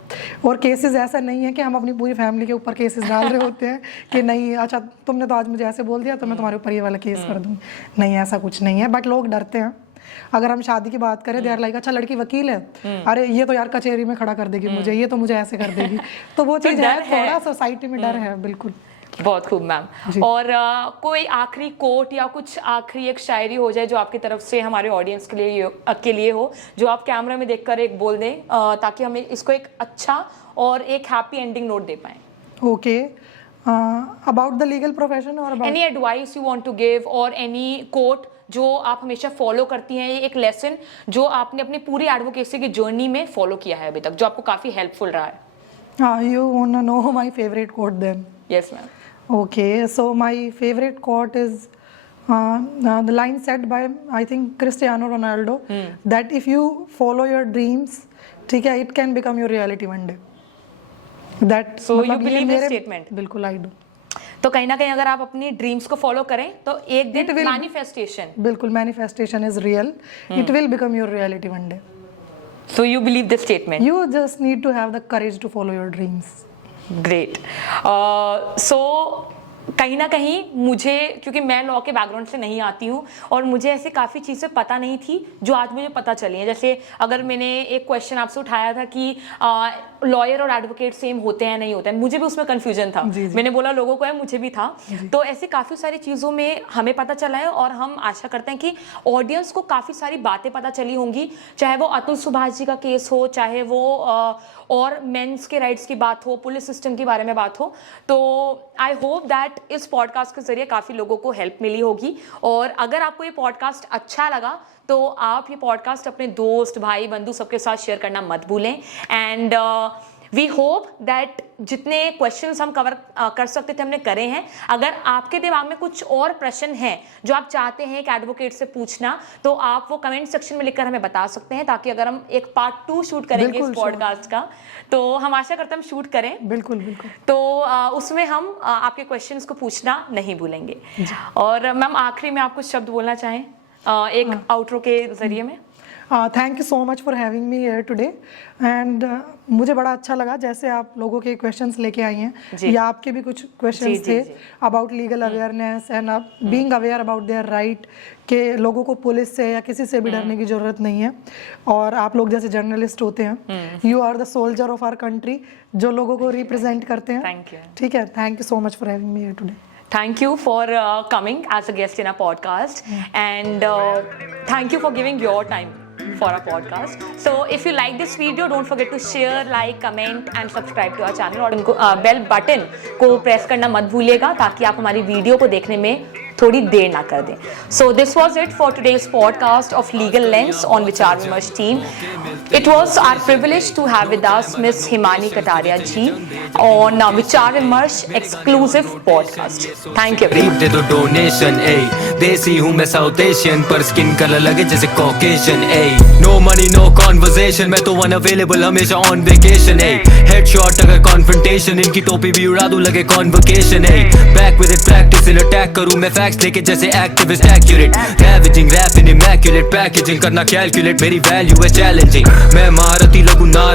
और केसेस ऐसा नहीं है कि हम अपनी पूरी फैमिली के ऊपर केसेस डाल रहे होते हैं कि नहीं अच्छा तुमने तो आज मुझे ऐसे बोल दिया तो मैं तुम्हारे ऊपर ये वाला केस कर दूँगी। नहीं, ऐसा कुछ नहीं है, बट लोग डरते हैं। अगर हम शादी की बात करें, दे आर लाइक अच्छा लड़की वकील है, अरे ये तो यार कचहरी में खड़ा कर देगी मुझे, ये तो मुझे ऐसे कर देगी। तो वो चीज़ है, थोड़ा सोसाइटी में डर है। बिल्कुल, बहुत खूब मैम। और कोई आखिरी कोट या कुछ आखिरी एक शायरी हो जाए जो आपकी तरफ से हमारे ऑडियंस के लिए हो, जो आप कैमरा में देखकर एक बोल दें, ताकि हम इसको एक अच्छा और एक हैप्पी एंडिंग नोट दे पाएं। Okay, about the legal profession और any advice you want to give और एनी कोट जो आप हमेशा फॉलो करती हैं, एक लेसन जो आपने अपनी पूरी एडवोकेसी की जर्नी में फॉलो किया है अभी तक, जो आपको काफी हेल्पफुल रहा है? You wanna know my favorite quote then? Yes, ma'am. Okay, so my favorite quote is the line said by I think Cristiano Ronaldo that if you follow your dreams, ठीक है, it can become your reality one day. That So you मतलब ये believe this मेरे statement? बिल्कुल, I do. तो कहीं ना कहीं अगर आप अपनी ड्रीम्स को फॉलो करें तो एक दिन मैनिफेस्टेशन, बिल्कुल, manifestation is real. It will become your reality one day. So you believe this statement? You just need to have the courage to follow your dreams. Great. So कहीं ना कहीं मुझे, क्योंकि मैं लॉ के बैकग्राउंड से नहीं आती हूँ और मुझे ऐसे काफ़ी चीज़ें पता नहीं थी जो आज मुझे पता चली हैं। जैसे अगर मैंने एक क्वेश्चन आपसे उठाया था कि लॉयर और एडवोकेट सेम होते हैं नहीं होते हैं, मुझे भी उसमें कन्फ्यूजन था। मैंने बोला लोगों को है, मुझे भी था। तो ऐसे काफ़ी सारी चीज़ों में हमें पता चला है और हम आशा करते हैं कि ऑडियंस को काफ़ी सारी बातें पता चली होंगी, चाहे वो अतुल सुभाष जी का केस हो, चाहे वो और मेंस के राइट्स की बात हो, पुलिस सिस्टम के बारे में बात हो। तो आई होप दैट इस पॉडकास्ट के जरिए काफ़ी लोगों को हेल्प मिली होगी। और अगर आपको ये पॉडकास्ट अच्छा लगा तो आप ये पॉडकास्ट अपने दोस्त, भाई, बंधु सबके साथ शेयर करना मत भूलें। एंड वी होप दैट जितने क्वेश्चंस हम कवर कर सकते थे हमने करे हैं। अगर आपके दिमाग में कुछ और प्रश्न हैं जो आप चाहते हैं एक एडवोकेट से पूछना, तो आप वो कमेंट सेक्शन में लिखकर हमें बता सकते हैं, ताकि अगर हम एक पार्ट 2 शूट करेंगे इस पॉडकास्ट का, तो हम आशा करते हैं हम शूट करें। बिल्कुल बिल्कुल। तो उसमें हम आपके क्वेश्चंस को पूछना नहीं भूलेंगे। और मैम आखिरी में आप कुछ शब्द बोलना चाहें एक आउटरो के जरिए में? Thank you so much for having me here today. And मुझे बड़ा अच्छा लगा जैसे आप लोगों के क्वेश्चंस लेके आई हैं, या आपके भी कुछ क्वेश्चंस थे about legal awareness and being aware about their right, के लोगों को पुलिस से या किसी से भी डरने की जरूरत नहीं है। और आप लोग जैसे जर्नलिस्ट होते हैं, you are the soldier of our country, जो लोगों को रिप्रेजेंट करते हैं। Thank you. ठीक है, thank you so much for having me here today. Thank you for coming as a guest in our podcast, and thank you for giving your time for our podcast. So if you like this video, don't forget to share, like, comment and subscribe to our channel, और उनको bell button को press करना मत भूलिएगा, ताकि आप हमारी video को देखने में थोड़ी देर ना कर दें। So this was it for today's podcast of Legal Lens on Vichar Vimarsh team. It was our privilege to have with us Miss Himani Kataria ji on Vichar Vimarsh exclusive podcast. Thank you. दे दो donation, देसी हूँ मैं South Asian, पर skin colour लगे जैसे Caucasian. No money no conversation, मैं तो unavailable हमेशा ऑन वेकेशन। हेडशॉट अगर कॉन्फ्रंटेशन, इनकी टोपी भी उड़ा दूं लगे convocation. Back with it practice in attack करूं मैं फैक्ट्स लेके जैसे activist accurate. Ravaging rap in immaculate packaging, करना कैलकुलेट मेरी वैल्यू है चैलेंजिंग। मैं महारती लगूं नारद